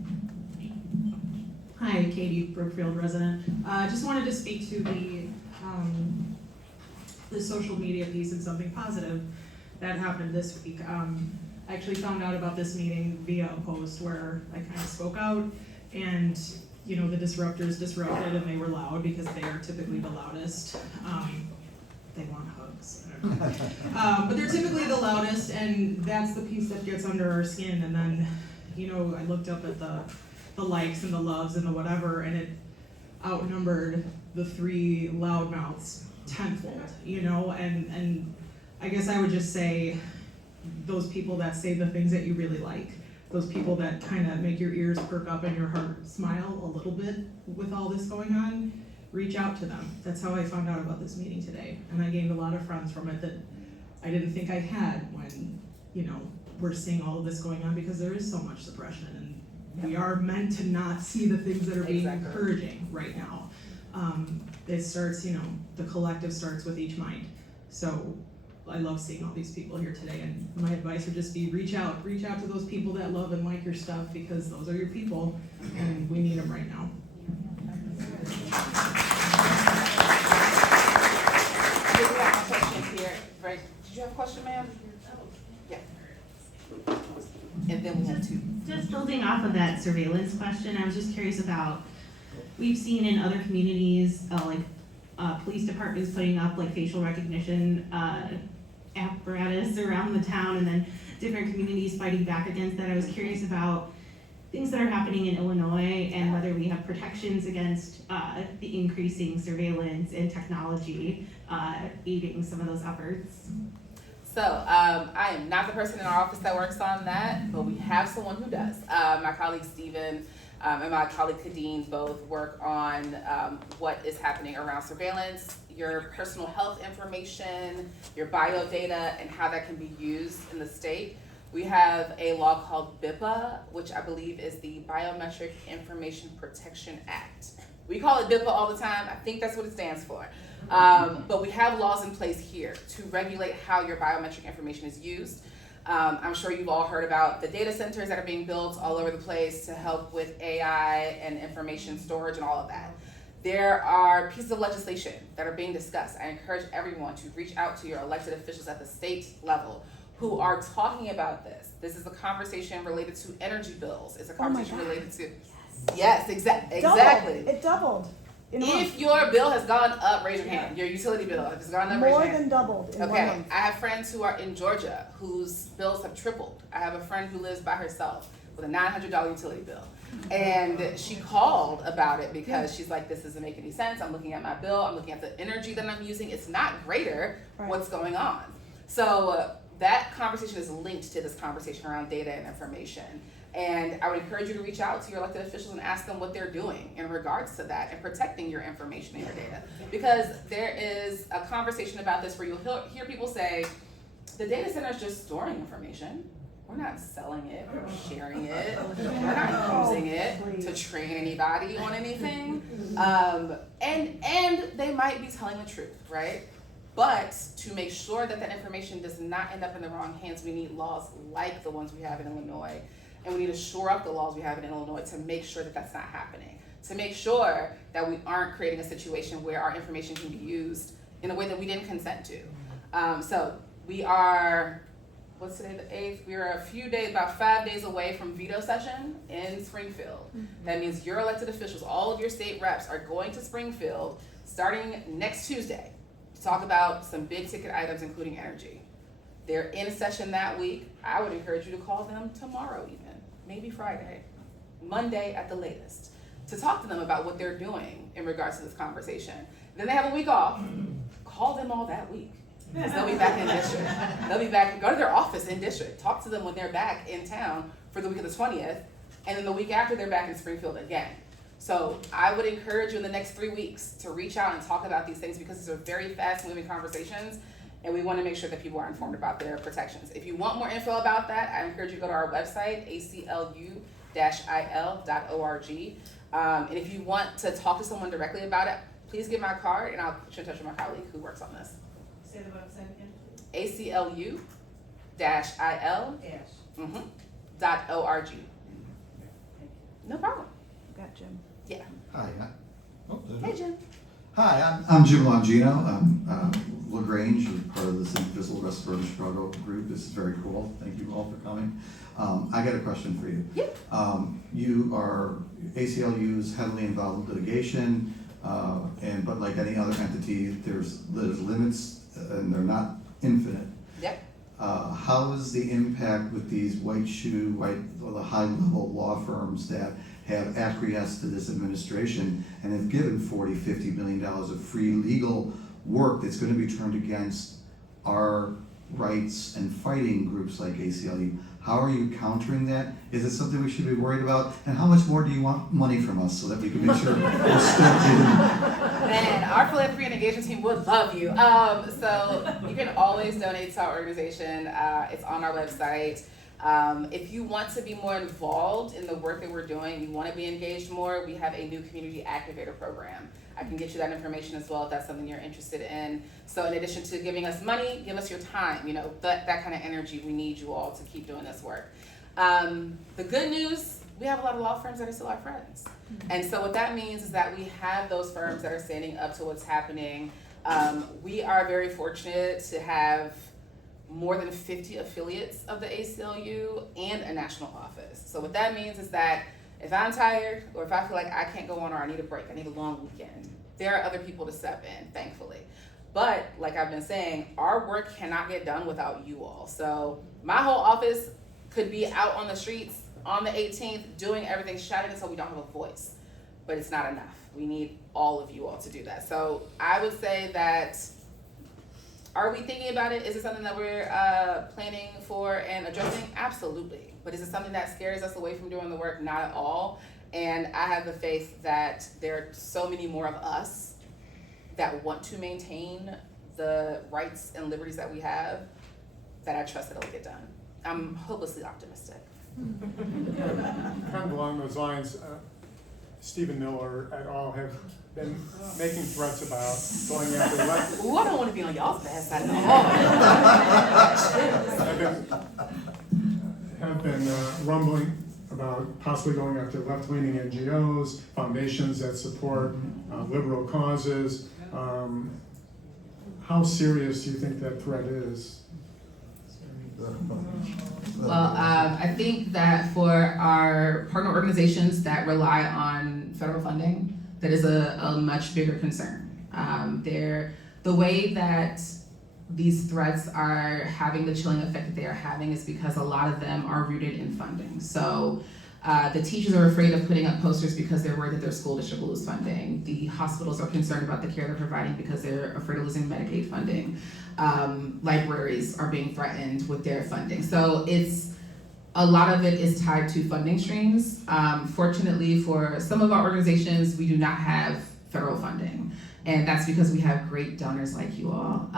Hi, Katie, Brookfield resident. Just wanted to speak to the social media piece and something positive that happened this week. I actually found out about this meeting via a post where I kind of spoke out, and the disruptors disrupted and they were loud because they are typically the loudest. They want hugs. I don't know. But they're typically the loudest, and that's the piece that gets under our skin. And then, I looked up at the likes and the loves and the whatever, and it outnumbered the 3 loudmouths tenfold, and I guess I would just say those people that say the things that you really like, those people that kind of make your ears perk up and your heart smile a little bit with all this going on, reach out to them. That's how I found out about this meeting today, and I gained a lot of friends from it that I didn't think I had when, we're seeing all of this going on, because there is so much suppression, and we are meant to not see the things that are being encouraging right now. It starts, the collective starts with each mind. So I love seeing all these people here today, and my advice would just be reach out to those people that love and like your stuff, because those are your people, and we need them right now. We have a question here. Right. Did you have a question, ma'am? Yeah. And then we have 2. Just building off of that surveillance question, I was just curious about, we've seen in other communities, police departments putting up like facial recognition apparatus around the town, and then different communities fighting back against that. I was curious about things that are happening in Illinois and whether we have protections against the increasing surveillance and technology aiding some of those efforts. So I am not the person in our office that works on that, but we have someone who does. My colleague Steven and my colleague Kadeen both work on what is happening around surveillance, your personal health information, your bio data, and how that can be used in the state. We have a law called BIPA, which I believe is the Biometric Information Protection Act. We call it BIPA all the time. I think that's what it stands for. But we have laws in place here to regulate how your biometric information is used. I'm sure you've all heard about the data centers that are being built all over the place to help with AI and information storage and all of that. There are pieces of legislation that are being discussed. I encourage everyone to reach out to your elected officials at the state level who are talking about this. This is a conversation related to energy bills. It's a conversation related to, yes, exactly. It doubled. If your bill has gone up, raise your hand. Your utility bill has gone up, raise your hand. More than doubled in 1 month. I have friends who are in Georgia whose bills have tripled. I have a friend who lives by herself with a $900 utility bill. And she called about it because she's like, this doesn't make any sense. I'm looking at my bill. I'm looking at the energy that I'm using. It's not greater. What's going on? So that conversation is linked to this conversation around data and information. And I would encourage you to reach out to your elected officials and ask them what they're doing in regards to that and protecting your information and your data. Because there is a conversation about this where you'll hear people say, the data center is just storing information. We're not selling it, we're sharing it, we're not using it to train anybody on anything. And they might be telling the truth, right? But to make sure that that information does not end up in the wrong hands, we need laws like the ones we have in Illinois. And we need to shore up the laws we have in Illinois to make sure that that's not happening. To make sure that we aren't creating a situation where our information can be used in a way that we didn't consent to. So we are, what's today, the 8th? We are about 5 days away from veto session in Springfield. That means your elected officials, all of your state reps are going to Springfield starting next Tuesday to talk about some big ticket items, including energy. They're in session that week. I would encourage you to call them tomorrow even, maybe Friday, Monday at the latest, to talk to them about what they're doing in regards to this conversation. Then they have a week off. Call them all that week. Because they'll be back in district. They'll be back, go to their office in district. Talk to them when they're back in town for the week of the 20th. And then the week after, they're back in Springfield again. So I would encourage you in the next 3 weeks to reach out and talk about these things because these are very fast moving conversations. And we want to make sure that people are informed about their protections. If you want more info about that, I encourage you to go to our website, aclu-il.org. And if you want to talk to someone directly about it, please give my card and I'll put you in touch with my colleague who works on this. Say the website again. ACLU-il.org. No problem. Got Jim. Yeah. Hi. Hey, Jim. Hi, I'm Jim Longino. I'm LaGrange, part of the Indivisible Restaurant Chicago group. This is very cool. Thank you all for coming. I got a question for you. Yep. ACLU is heavily involved in litigation, but like any other entity, there's limits and they're not infinite. Yep. How is the impact with these the high-level law firms that have acquiesced to this administration and have given $40–50 million of free legal work that's going to be turned against our rights and fighting groups like ACLU? How are you countering that? Is it something we should be worried about? And how much more do you want money from us so that we can make sure we're stepped in? Man, our philanthropy and engagement team would love you. So you can always donate to our organization. It's on our website. If you want to be more involved in the work that we're doing, you want to be engaged more, we have a new community activator program. I can get you that information as well if that's something you're interested in. So in addition to giving us money, give us your time, that kind of energy. We need you all to keep doing this work. The good news, we have a lot of law firms that are still our friends. And so what that means is that we have those firms that are standing up to what's happening. We are very fortunate to have more than 50 affiliates of the ACLU and a national office. So what that means is that if I'm tired or if I feel like I can't go on or I need a break, I need a long weekend, there are other people to step in, thankfully. But like I've been saying, our work cannot get done without you all. So my whole office could be out on the streets on the 18th doing everything, shouting until we don't have a voice. But it's not enough. We need all of you all to do that. So I would say that, are we thinking about it? Is it something that we're planning for and addressing? Absolutely. But is it something that scares us away from doing the work? Not at all. And I have the faith that there are so many more of us that want to maintain the rights and liberties that we have that I trust that it'll get done. I'm hopelessly optimistic. Kind of along those lines, Stephen Miller et al. Have been making threats about going after Ooh, I don't want to be on y'all's bad side at all. have been rumbling about possibly going after left-leaning NGOs, foundations that support liberal causes. How serious do you think that threat is? Well, I think that for our partner organizations that rely on federal funding, that is a much bigger concern. The way that these threats are having the chilling effect that they are having is because a lot of them are rooted in funding. So the teachers are afraid of putting up posters because they're worried that their school district will lose funding. The hospitals are concerned about the care they're providing because they're afraid of losing Medicaid funding. Libraries are being threatened with their funding. So a lot of it is tied to funding streams. Fortunately for some of our organizations, we do not have federal funding. And that's because we have great donors like you all.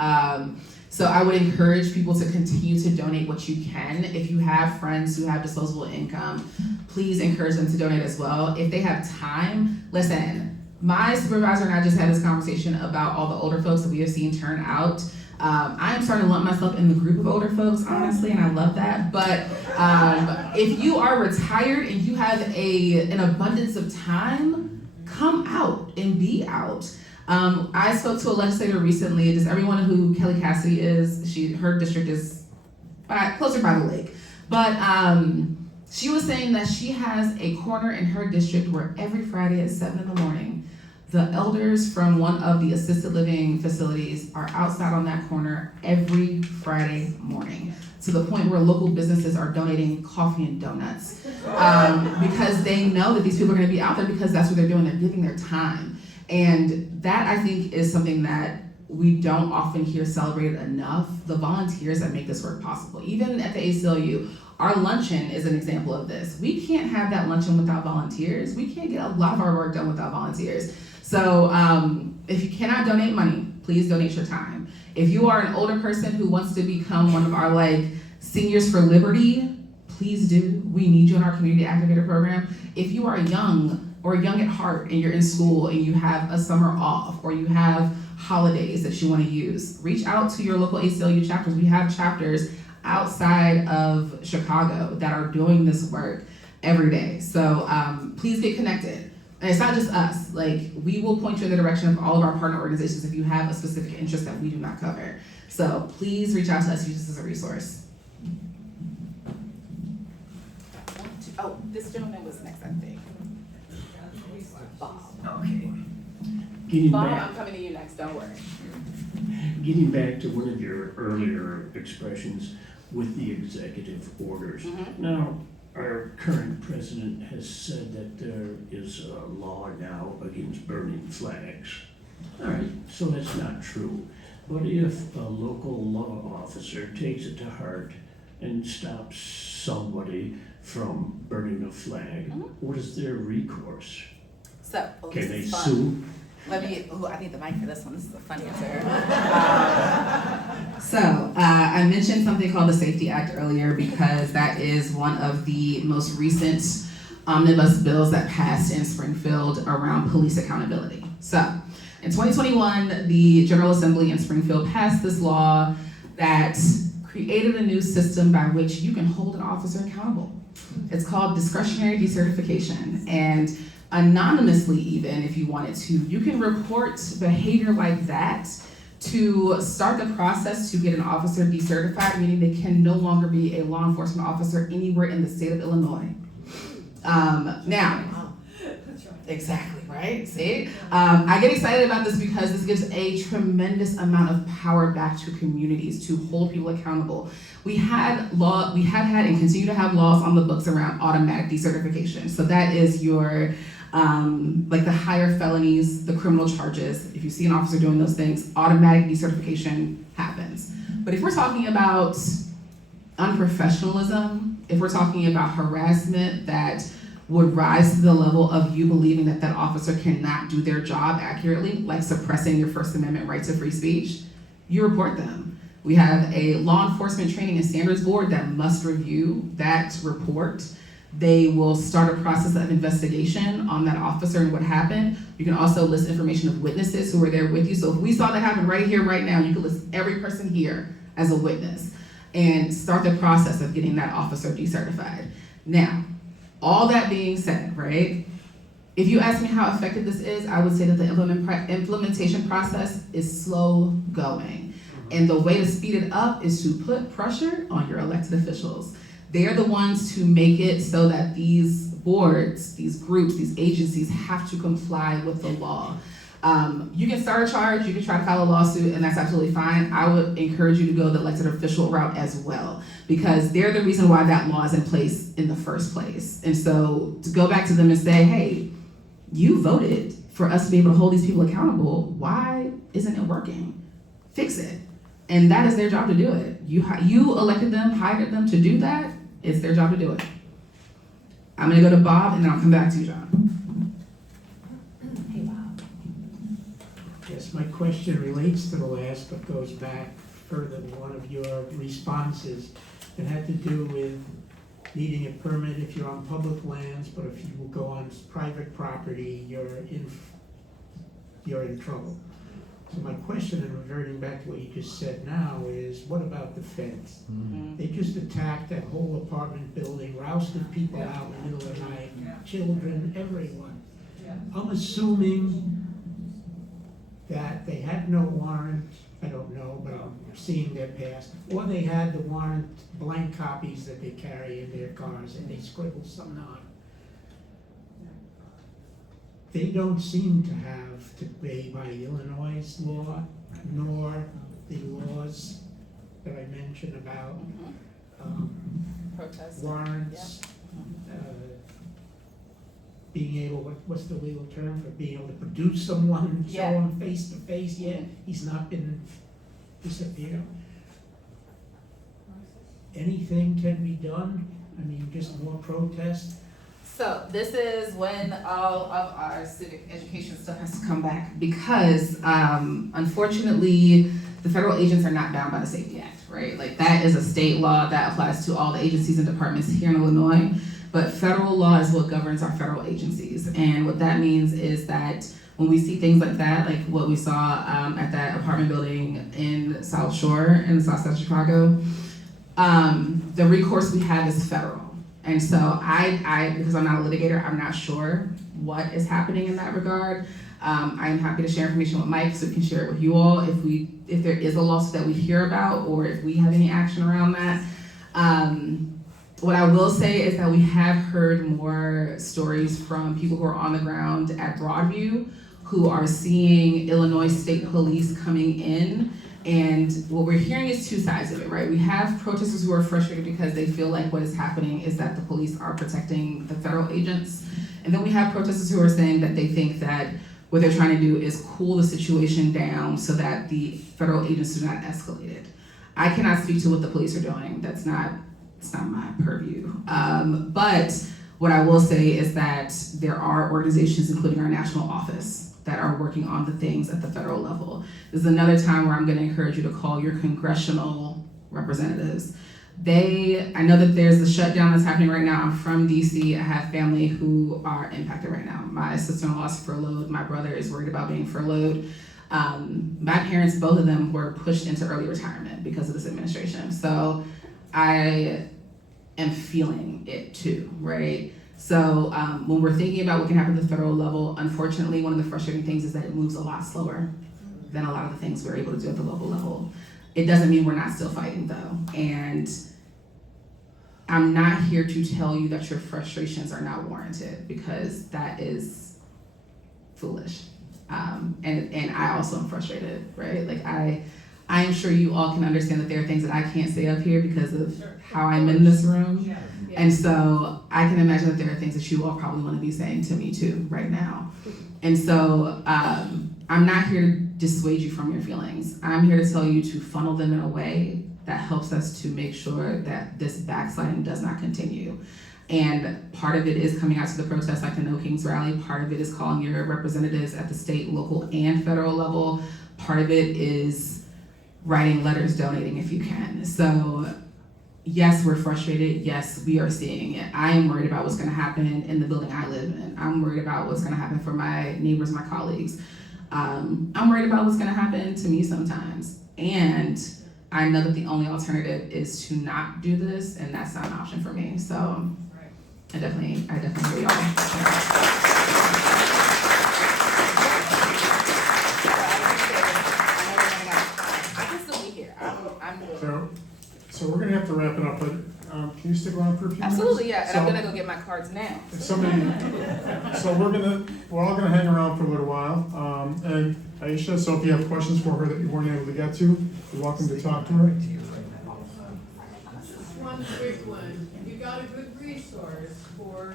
So I would encourage people to continue to donate what you can. If you have friends who have disposable income, please encourage them to donate as well. If they have time, listen, my supervisor and I just had this conversation about all the older folks that we have seen turn out. I am starting to lump myself in the group of older folks, honestly, and I love that. But if you are retired and you have an abundance of time, come out and be out. I spoke to a legislator recently, just everyone who Kelly Cassidy is, her district is closer by the lake. But she was saying that she has a corner in her district where every Friday at 7 in the morning, the elders from one of the assisted living facilities are outside on that corner every Friday morning, to the point where local businesses are donating coffee and donuts because they know that these people are going to be out there because that's what they're doing. They're giving their time. And that, I think, is something that we don't often hear celebrated enough, the volunteers that make this work possible. Even at the ACLU, our luncheon is an example of this. We can't have that luncheon without volunteers. We can't get a lot of our work done without volunteers. So if you cannot donate money, please donate your time. If you are an older person who wants to become one of our Seniors for Liberty, please do. We need you in our community activator program. If you are young or young at heart and you're in school and you have a summer off or you have holidays that you want to use, reach out to your local ACLU chapters. We have chapters outside of Chicago that are doing this work every day. So please get connected. And it's not just us, we will point you in the direction of all of our partner organizations if you have a specific interest that we do not cover. So please reach out to us, use this as a resource. Oh, this gentleman was next, I think. Bob. Okay. Bob, I'm coming to you next, don't worry. Getting back to one of your earlier expressions with the executive orders. Mm-hmm. Now, our current president has said that there is a law now against burning flags. All right, so that's not true. But if a local law officer takes it to heart and stops somebody from burning a flag, what is their recourse? So, Can they is fun. sue? I need the mic for this one. This is a fun answer. I mentioned something called the Safety Act earlier because that is one of the most recent omnibus bills that passed in Springfield around police accountability. So, in 2021, the General Assembly in Springfield passed this law that created a new system by which you can hold an officer accountable. It's called discretionary decertification, and anonymously even, if you wanted to, you can report behavior like that to start the process to get an officer decertified, meaning they can no longer be a law enforcement officer anywhere in the state of Illinois. Exactly, right? See? I get excited about this because this gives a tremendous amount of power back to communities to hold people accountable. We have had and continue to have laws on the books around automatic decertification. So that is your the higher felonies, the criminal charges. If you see an officer doing those things, automatic decertification happens. But if we're talking about unprofessionalism, if we're talking about harassment that would rise to the level of you believing that that officer cannot do their job accurately, like suppressing your First Amendment right to free speech, you report them. We have a law enforcement training and standards board that must review that report. They will start a process of investigation on that officer and what happened. You can also list information of witnesses who were there with you. So if we saw that happen right here, right now, you could list every person here as a witness and start the process of getting that officer decertified. Now, All that being said, right? If you ask me how effective this is, I would say that the implementation process is slow going. And the way to speed it up is to put pressure on your elected officials. They're the ones to make it so that these boards, these groups, these agencies have to comply with the law. You can start a charge, you can try to file a lawsuit, and that's absolutely fine. I would encourage you to go the elected official route as well, because they're the reason why that law is in place in the first place. And so to go back to them and say, hey, you voted for us to be able to hold these people accountable. Why isn't it working? Fix it. And that is their job to do it. You elected them, hired them to do that. It's their job to do it. I'm gonna go to Bob and then I'll come back to you, John. Hey, Bob. Yes, my question relates to the last, but goes back further than one of your responses. It had to do with needing a permit if you're on public lands, but if you will go on private property, you're in trouble. So my question, and reverting back to what you just said now, is what about the feds? They just attacked that whole apartment building, rousted people out in the middle of the night, children, everyone. I'm assuming that they had no warrant, I don't know, but I'm seeing their past, or they had the warrant blank copies that they carry in their cars and they scribble something on. They don't seem to have to obey by Illinois' law, nor the laws that I mentioned about warrants, being able, what's the legal term for being able to produce someone, show them face to face, he's not been disappeared. Anything can be done? I mean, just more protests? So this is when all of our civic education stuff has to come back, because unfortunately, the federal agents are not bound by the Safety Act, right? Like, that is a state law that applies to all the agencies and departments here in Illinois, but federal law is what governs our federal agencies. And what that means is that when we see things like that, like what we saw at that apartment building in South Shore, in the south side of Chicago, the recourse we have is federal. And so I, because I'm not a litigator, I'm not sure what is happening in that regard. I am happy to share information with Mike so we can share it with you all if there is a lawsuit that we hear about, or if we have any action around that. What I will say is that we have heard more stories from people who are on the ground at Broadview who are seeing Illinois State Police coming in. And what we're hearing is two sides of it, right? We have protesters who are frustrated because they feel like what is happening is that the police are protecting the federal agents. And then we have protesters who are saying that they think that what they're trying to do is cool the situation down so that the federal agents do not escalate it. I cannot speak to what the police are doing. It's not my purview. But what I will say is that there are organizations, including our national office, that are working on the things at the federal level. This is another time where I'm gonna encourage you to call your congressional representatives. I know that there's a shutdown that's happening right now. I'm from DC. I have family who are impacted right now. My sister-in-law is furloughed. My brother is worried about being furloughed. My parents, both of them, were pushed into early retirement because of this administration. So I am feeling it too, right? So when we're thinking about what can happen at the federal level, unfortunately, one of the frustrating things is that it moves a lot slower than a lot of the things we're able to do at the local level. It doesn't mean we're not still fighting though. And I'm not here to tell you that your frustrations are not warranted, because that is foolish. And I also am frustrated, right? Like I am sure you all can understand that there are things that I can't say up here because of how I'm in this room. And so I can imagine that there are things that you all probably want to be saying to me too right now. And so I'm not here to dissuade you from your feelings. I'm here to tell you to funnel them in a way that helps us to make sure that this backsliding does not continue. And part of it is coming out to the protests like the No Kings rally. Part of it is calling your representatives at the state, local, and federal level. Part of it is writing letters, donating if you can. So yes, we're frustrated. Yes, we are seeing it. I am worried about what's gonna happen in the building I live in. I'm worried about what's gonna happen for my neighbors, my colleagues. I'm worried about what's gonna happen to me sometimes. And I know that the only alternative is to not do this, and that's not an option for me. So I definitely hear y'all. I can still be here. So we're gonna have to wrap it up, but can you stick around for a few minutes? Absolutely, yeah, and I'm So- gonna go get my cards now. If somebody, so we're all gonna hang around for a little while, and Aisha, so if you have questions for her that you weren't able to get to, you're welcome to talk to her. Just one quick one. You got a good resource for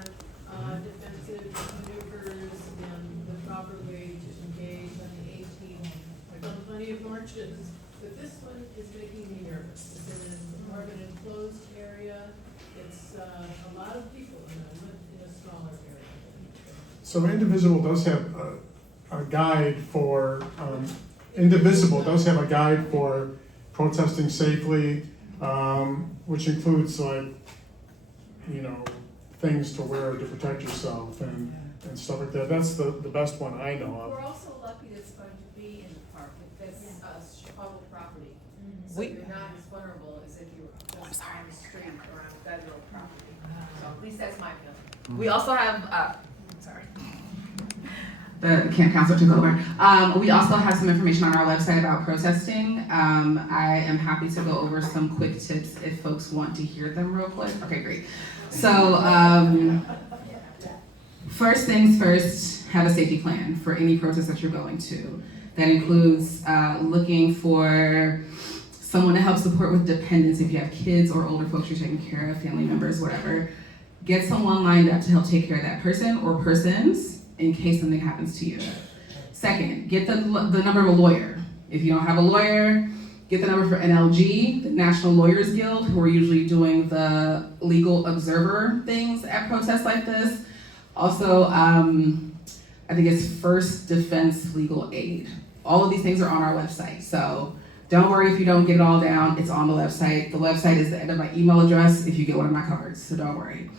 defensive maneuvers and the proper way to engage on the 18th. I've done plenty of marches, but this one is making me nervous. It's in more of an enclosed area. It's a lot of people, and I live in a smaller area. So Indivisible does have a guide for, Indivisible does have a guide for protesting safely, which includes like, you know, things to wear to protect yourself and stuff like that. That's the best one I know of. We're also lucky that it's going to be in the park. That's public property. So We- you're not as vulnerable as if you were just on the street or on federal property. So at least that's my feeling. We also have, sorry. The camp counselor took over. We also have some information on our website about protesting. I am happy to go over some quick tips if folks want to hear them real quick. Okay, great. So, first things first, have a safety plan for any protest that you're going to. That includes looking for someone to help support with dependents if you have kids or older folks you're taking care of, family members, whatever. Get someone lined up to help take care of that person or persons in case something happens to you. Second, get the number of a lawyer. If you don't have a lawyer, get the number for NLG, the National Lawyers Guild, who are usually doing the legal observer things at protests like this. Also, I think it's First Defense Legal Aid. All of these things are on our website, so don't worry if you don't get it all down, it's on the website. The website is the end of my email address if you get one of my cards, so don't worry.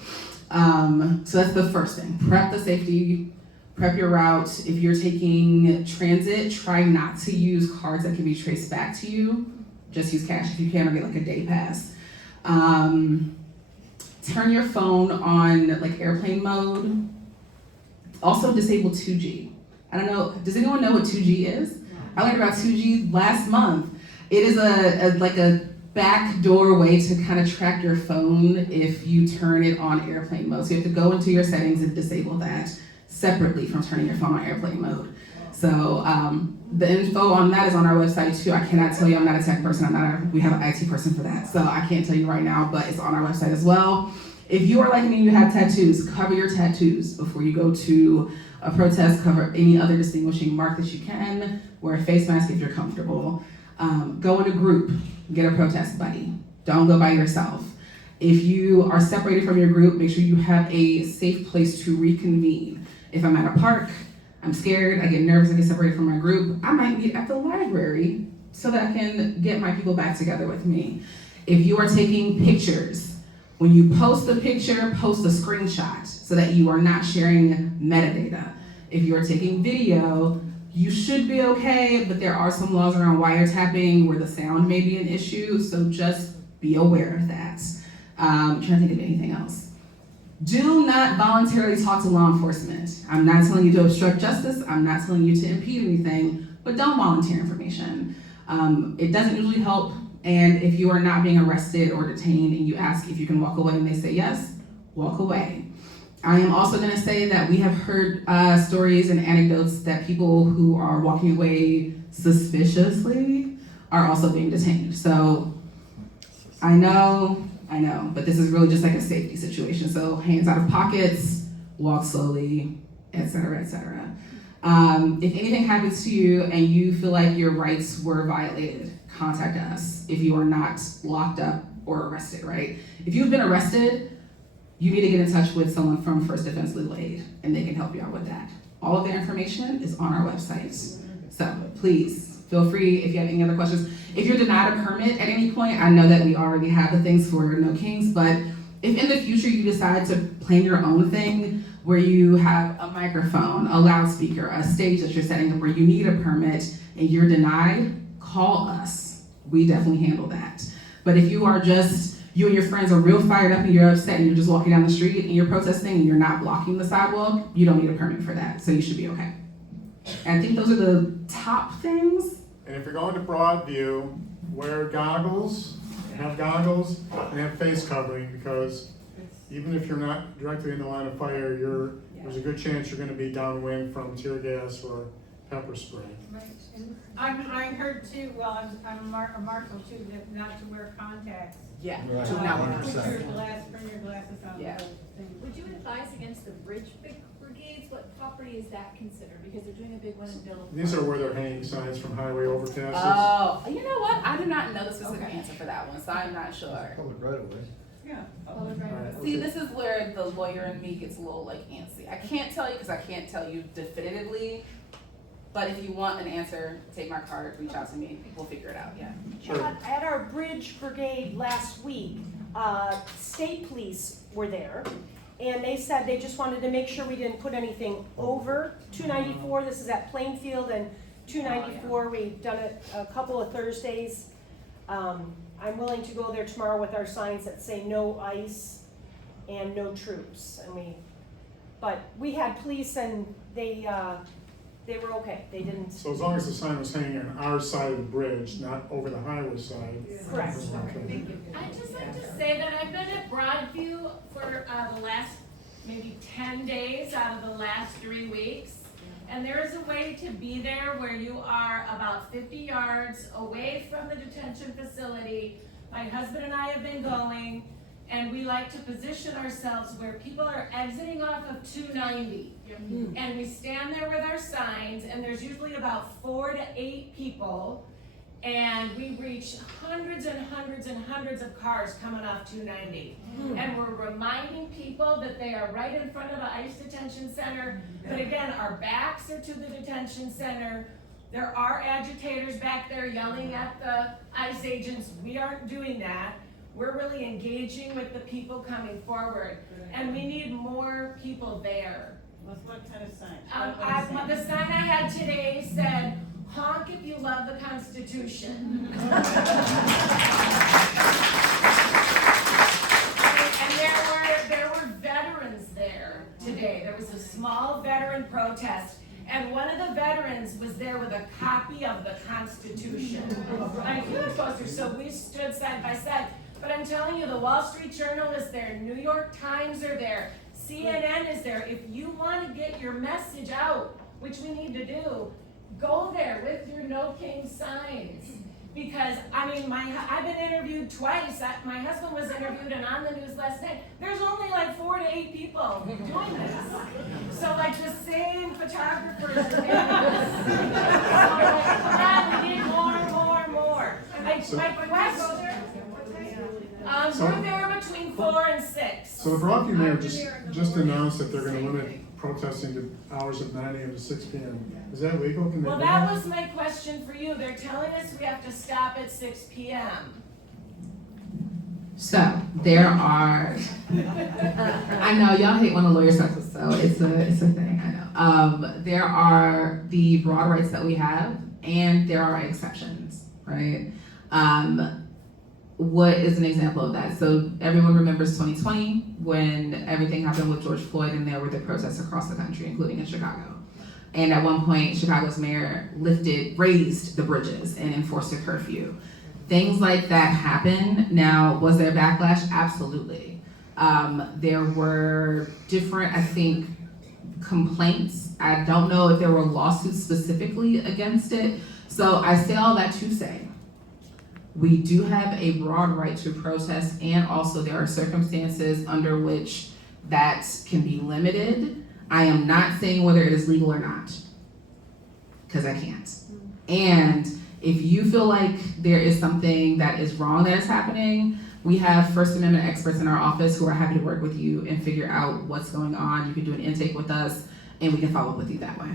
So that's the first thing, prep the safety, prep your route. If you're taking transit, try not to use cards that can be traced back to you. Just use cash if you can, or get like a day pass. Turn your phone on like airplane mode. Also disable 2G. I don't know, does anyone know what 2G is? I learned about 2G last month. It is a backdoor way to kind of track your phone if you turn it on airplane mode. So you have to go into your settings and disable that separately from turning your phone on airplane mode. So the info on that is on our website too. I cannot tell you, I'm not a tech person, we have an IT person for that. So I can't tell you right now, but it's on our website as well. If you are like me and you have tattoos, cover your tattoos before you go to a protest. Cover any other distinguishing mark that you can. Wear a face mask if you're comfortable. Go in a group, get a protest buddy. Don't go by yourself. If you are separated from your group, make sure you have a safe place to reconvene. If I'm at a park, I'm scared, I get nervous, I get separated from my group, I might meet at the library so that I can get my people back together with me. If you are taking pictures, when you post a picture, post a screenshot so that you are not sharing metadata. If you are taking video, you should be okay, but there are some laws around wiretapping where the sound may be an issue, so just be aware of that. I'm trying to think of anything else. Do not voluntarily talk to law enforcement. I'm not telling you to obstruct justice, I'm not telling you to impede anything, but don't volunteer information. It doesn't usually help, and if you are not being arrested or detained and you ask if you can walk away and they say yes, walk away. I am also gonna say that we have heard stories and anecdotes that people who are walking away suspiciously are also being detained. So I know, but this is really just like a safety situation. So hands out of pockets, walk slowly, etc., etc. If anything happens to you and you feel like your rights were violated, contact us if you are not locked up or arrested, right? If you've been arrested, you need to get in touch with someone from First Defense Legal Aid and they can help you out with that. All of the information is on our website. So please feel free if you have any other questions. If you're denied a permit at any point, I know that we already have the things for No Kings, but if in the future you decide to plan your own thing where you have a microphone, a loudspeaker, a stage that you're setting up where you need a permit and you're denied, call us. We definitely handle that. But if you are just you and your friends are real fired up and you're upset and you're just walking down the street and you're protesting and you're not blocking the sidewalk, you don't need a permit for that, so you should be okay. And I think those are the top things. And if you're going to Broadview, wear goggles, and have face covering, because even if you're not directly in the line of fire, there's a good chance you're gonna be downwind from tear gas or pepper spray. I heard too, well, I'm a marshal too, that not to wear contacts. Yeah. Right. Do not wear Bring contacts. your glasses on. Yeah. Would you advise against the bridge brigades? What property is that considered? Because they're doing a big one in Bill. These are where they're hanging signs from highway overpasses. Oh, you know what? I do not know the specific answer for that one, so I'm not sure. Public right of way. Yeah. Right. See, this is where the lawyer in me gets a little like antsy. I can't tell you because I can't tell you definitively. But if you want an answer, take my card, reach out to me. We'll figure it out. Yeah. Sure. At our bridge brigade last week, state police were there, and they said they just wanted to make sure we didn't put anything over 294. This is at Plainfield and 294. We've done it a couple of Thursdays. I'm willing to go there tomorrow with our signs that say no ICE and no troops. But we had police and they were okay. They didn't. So as long as the sign was hanging on our side of the bridge, not over the highway side. Correct. Okay. I'd just like to say that I've been at Broadview for the last maybe 10 days out of the last 3 weeks. And there is a way to be there where you are about 50 yards away from the detention facility. My husband and I have been going, and we like to position ourselves where people are exiting off of 290. And we stand there with our signs, and there's usually about 4 to 8 people, and we reach hundreds and hundreds and hundreds of cars coming off 290. And we're reminding people that they are right in front of the ICE detention center, but again, our backs are to the detention center. There are agitators back there yelling at the ICE agents. We aren't doing that. We're really engaging with the people coming forward, and we need more people there. What kind of sign? The sign I had today said, "Honk if you love the Constitution." And there were veterans there today. There was a small veteran protest, and one of the veterans was there with a copy of the Constitution. A huge poster, so we stood side by side. But I'm telling you, the Wall Street Journal is there, New York Times are there, CNN is there. If you want to get your message out, which we need to do, go there with your No King signs. Because, I mean, I've been interviewed twice. My husband was interviewed and on the news last night. There's only like 4 to 8 people doing this. So like the same photographers are doing this. So like, come on, we need more. My question, we're there between 4 and 6. So the Broadview mayor just announced that they're gonna limit protesting to hours of 9 a.m. to 6 p.m. Is that legal? Can they Well, do that was my question for you. They're telling us we have to stop at 6 p.m. So there are, I know y'all hate when a lawyer starts, so it's a thing, I know. There are the broad rights that we have, and there are exceptions, right? What is an example of that? So everyone remembers 2020 when everything happened with George Floyd and there were the protests across the country, including in Chicago. And at one point, Chicago's mayor raised the bridges and enforced a curfew. Things like that happen. Now, was there backlash? Absolutely. There were different, I think, complaints. I don't know if there were lawsuits specifically against it. So I say all that to say, we do have a broad right to protest, and also there are circumstances under which that can be limited. I am not saying whether it is legal or not, because I can't. And if you feel like there is something that is wrong that is happening, we have First Amendment experts in our office who are happy to work with you and figure out what's going on. You can do an intake with us, and we can follow up with you that way.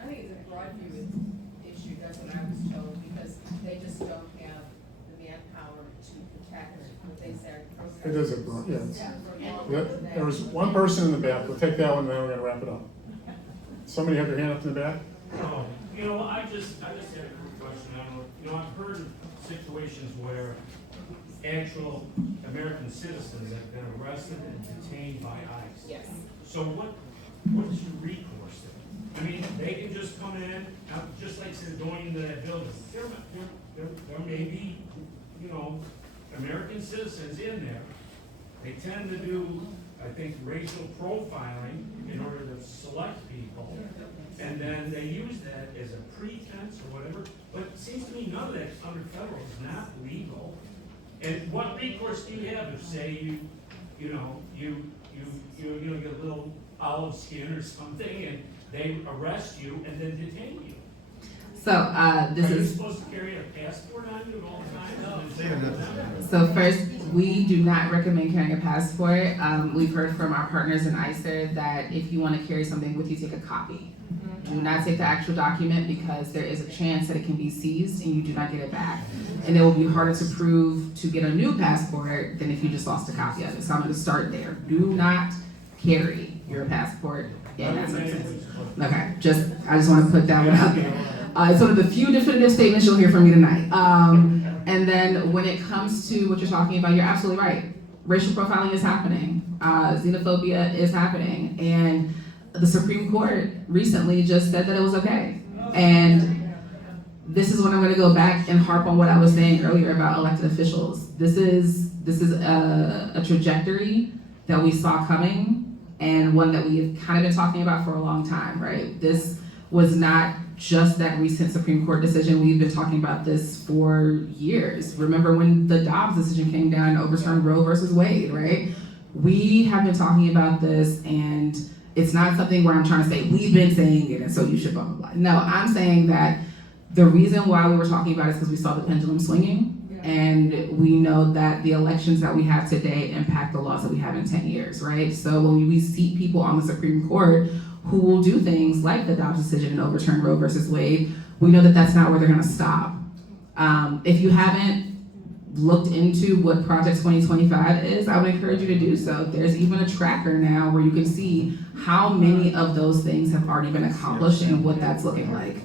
I think it's a Broadview issue, that's what I was told, because they just don't have the manpower to protect what they say. It is a broad, yes. There was one person in the back. We'll take that one, and then we're gonna wrap it up. Somebody have their hand up in the back? You know, I just had a quick question. I don't know, I've heard of situations where actual American citizens that have been arrested and detained by ICE. Yes. So what is your recourse then? I mean, they can just come in, just like they're going into that building. There may be, you know, American citizens in there. They tend to do, I think, racial profiling in order to select people. And then they use that as a pretense or whatever. But it seems to me none of that's under federal, it's not legal. And what recourse do you have if, say, you get a little olive skin or something, and they arrest you and then detain you? So this Are you is. supposed to carry a passport on you at all times? So first, we do not recommend carrying a passport. We've heard from our partners in ICER that if you want to carry something with you, take a copy. Do not take the actual document because there is a chance that it can be seized and you do not get it back. And it will be harder to prove to get a new passport than if you just lost a copy of it. So I'm going to start there. Do not carry your passport in that circumstance. Okay, I just want to put that one out there. It's one of the few definitive statements you'll hear from me tonight. And then when it comes to what you're talking about, you're absolutely right. Racial profiling is happening. Xenophobia is happening. And the Supreme Court recently just said that it was okay. And this is when I'm going to go back and harp on what I was saying earlier about elected officials. This is a trajectory that we saw coming and one that we have kind of been talking about for a long time, right? This was not just that recent Supreme Court decision. We've been talking about this for years. Remember when the Dobbs decision came down and overturned Roe versus Wade, right? We have been talking about this, and it's not something where I'm trying to say, we've been saying it, and so you should blah, blah, blah. No, I'm saying that the reason why we were talking about it is because we saw the pendulum swinging, and we know that the elections that we have today impact the laws that we have in 10 years, right? So when we see people on the Supreme Court who will do things like the Dobbs decision and overturn Roe versus Wade, we know that that's not where they're gonna stop. If you haven't looked into what Project 2025 is, I would encourage you to do so. There's even a tracker now where you can see how many of those things have already been accomplished and what that's looking like.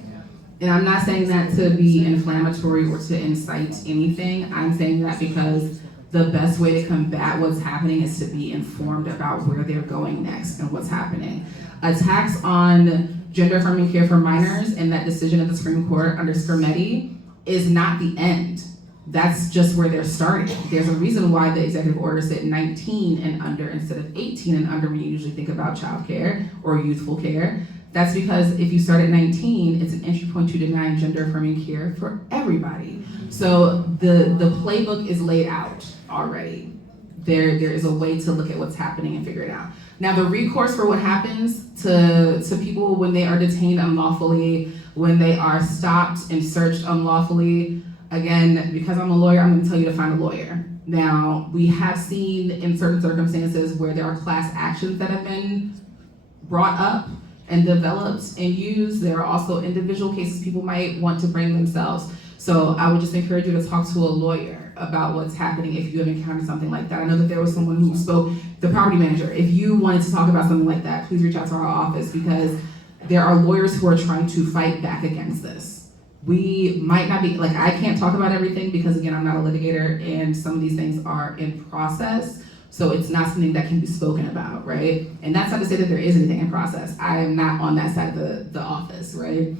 And I'm not saying that to be inflammatory or to incite anything. I'm saying that because the best way to combat what's happening is to be informed about where they're going next and what's happening. Attacks on gender affirming care for minors and that decision of the Supreme Court under Scrimetti is not the end. That's just where they're starting. There's a reason why the executive order said 19 and under instead of 18 and under when you usually think about child care or youthful care. That's because if you start at 19, it's an entry point to denying gender affirming care for everybody. So the playbook is laid out already. There is a way to look at what's happening and figure it out. Now the recourse for what happens to people when they are detained unlawfully, when they are stopped and searched unlawfully, again, because I'm a lawyer, I'm gonna tell you to find a lawyer. Now, we have seen in certain circumstances where there are class actions that have been brought up and developed and used. There are also individual cases people might want to bring themselves. So I would just encourage you to talk to a lawyer about what's happening if you have encountered something like that. I know that there was someone who spoke, the property manager. If you wanted to talk about something like that, please reach out to our office because there are lawyers who are trying to fight back against this. We might not be, like I can't talk about everything because again, I'm not a litigator and some of these things are in process. So it's not something that can be spoken about, right? And that's not to say that there is anything in process. I am not on that side of the office, right?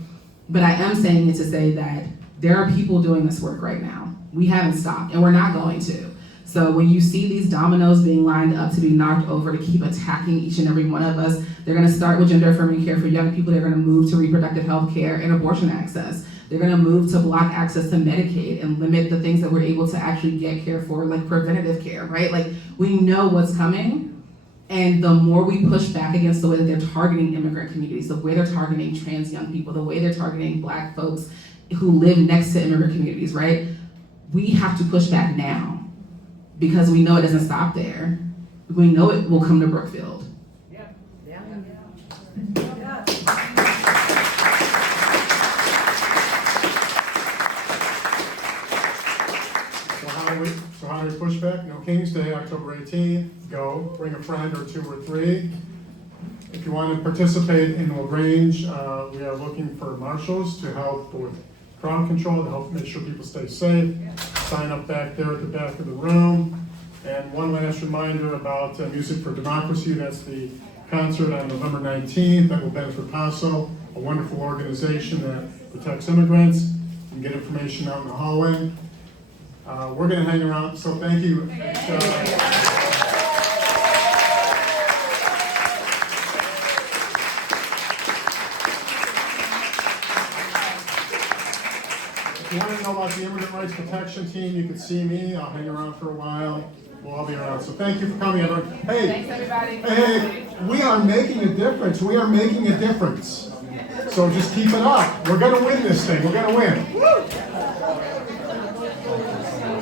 But I am saying it to say that there are people doing this work right now. We haven't stopped and we're not going to. So when you see these dominoes being lined up to be knocked over to keep attacking each and every one of us, they're gonna start with gender affirming care for young people. They're gonna move to reproductive health care and abortion access. They're gonna move to block access to Medicaid and limit the things that we're able to actually get care for, like preventative care, right? Like we know what's coming. And the more we push back against the way that they're targeting immigrant communities, the way they're targeting trans young people, the way they're targeting Black folks who live next to immigrant communities, right? We have to push back now because we know it doesn't stop there. We know it will come to Brookfield. So how do we push back? No King's Day, October 18th, go, bring a friend or two or three. If you want to participate in LaGrange, we are looking for marshals to help with crowd control to help make sure people stay safe. Sign up back there at the back of the room. And one last reminder about Music for Democracy. That's the concert on November 19th that will benefit PASO, a wonderful organization that protects immigrants. You can get information out in the hallway. We're going to hang around, so thank you. If you want to know about the Immigrant Rights Protection Team, you can see me. I'll hang around for a while. We'll all be around. So thank you for coming, everyone. Hey, Thanks, everybody. Hey, we are making a difference. We are making a difference. So just keep it up. We're going to win this thing. We're going to win.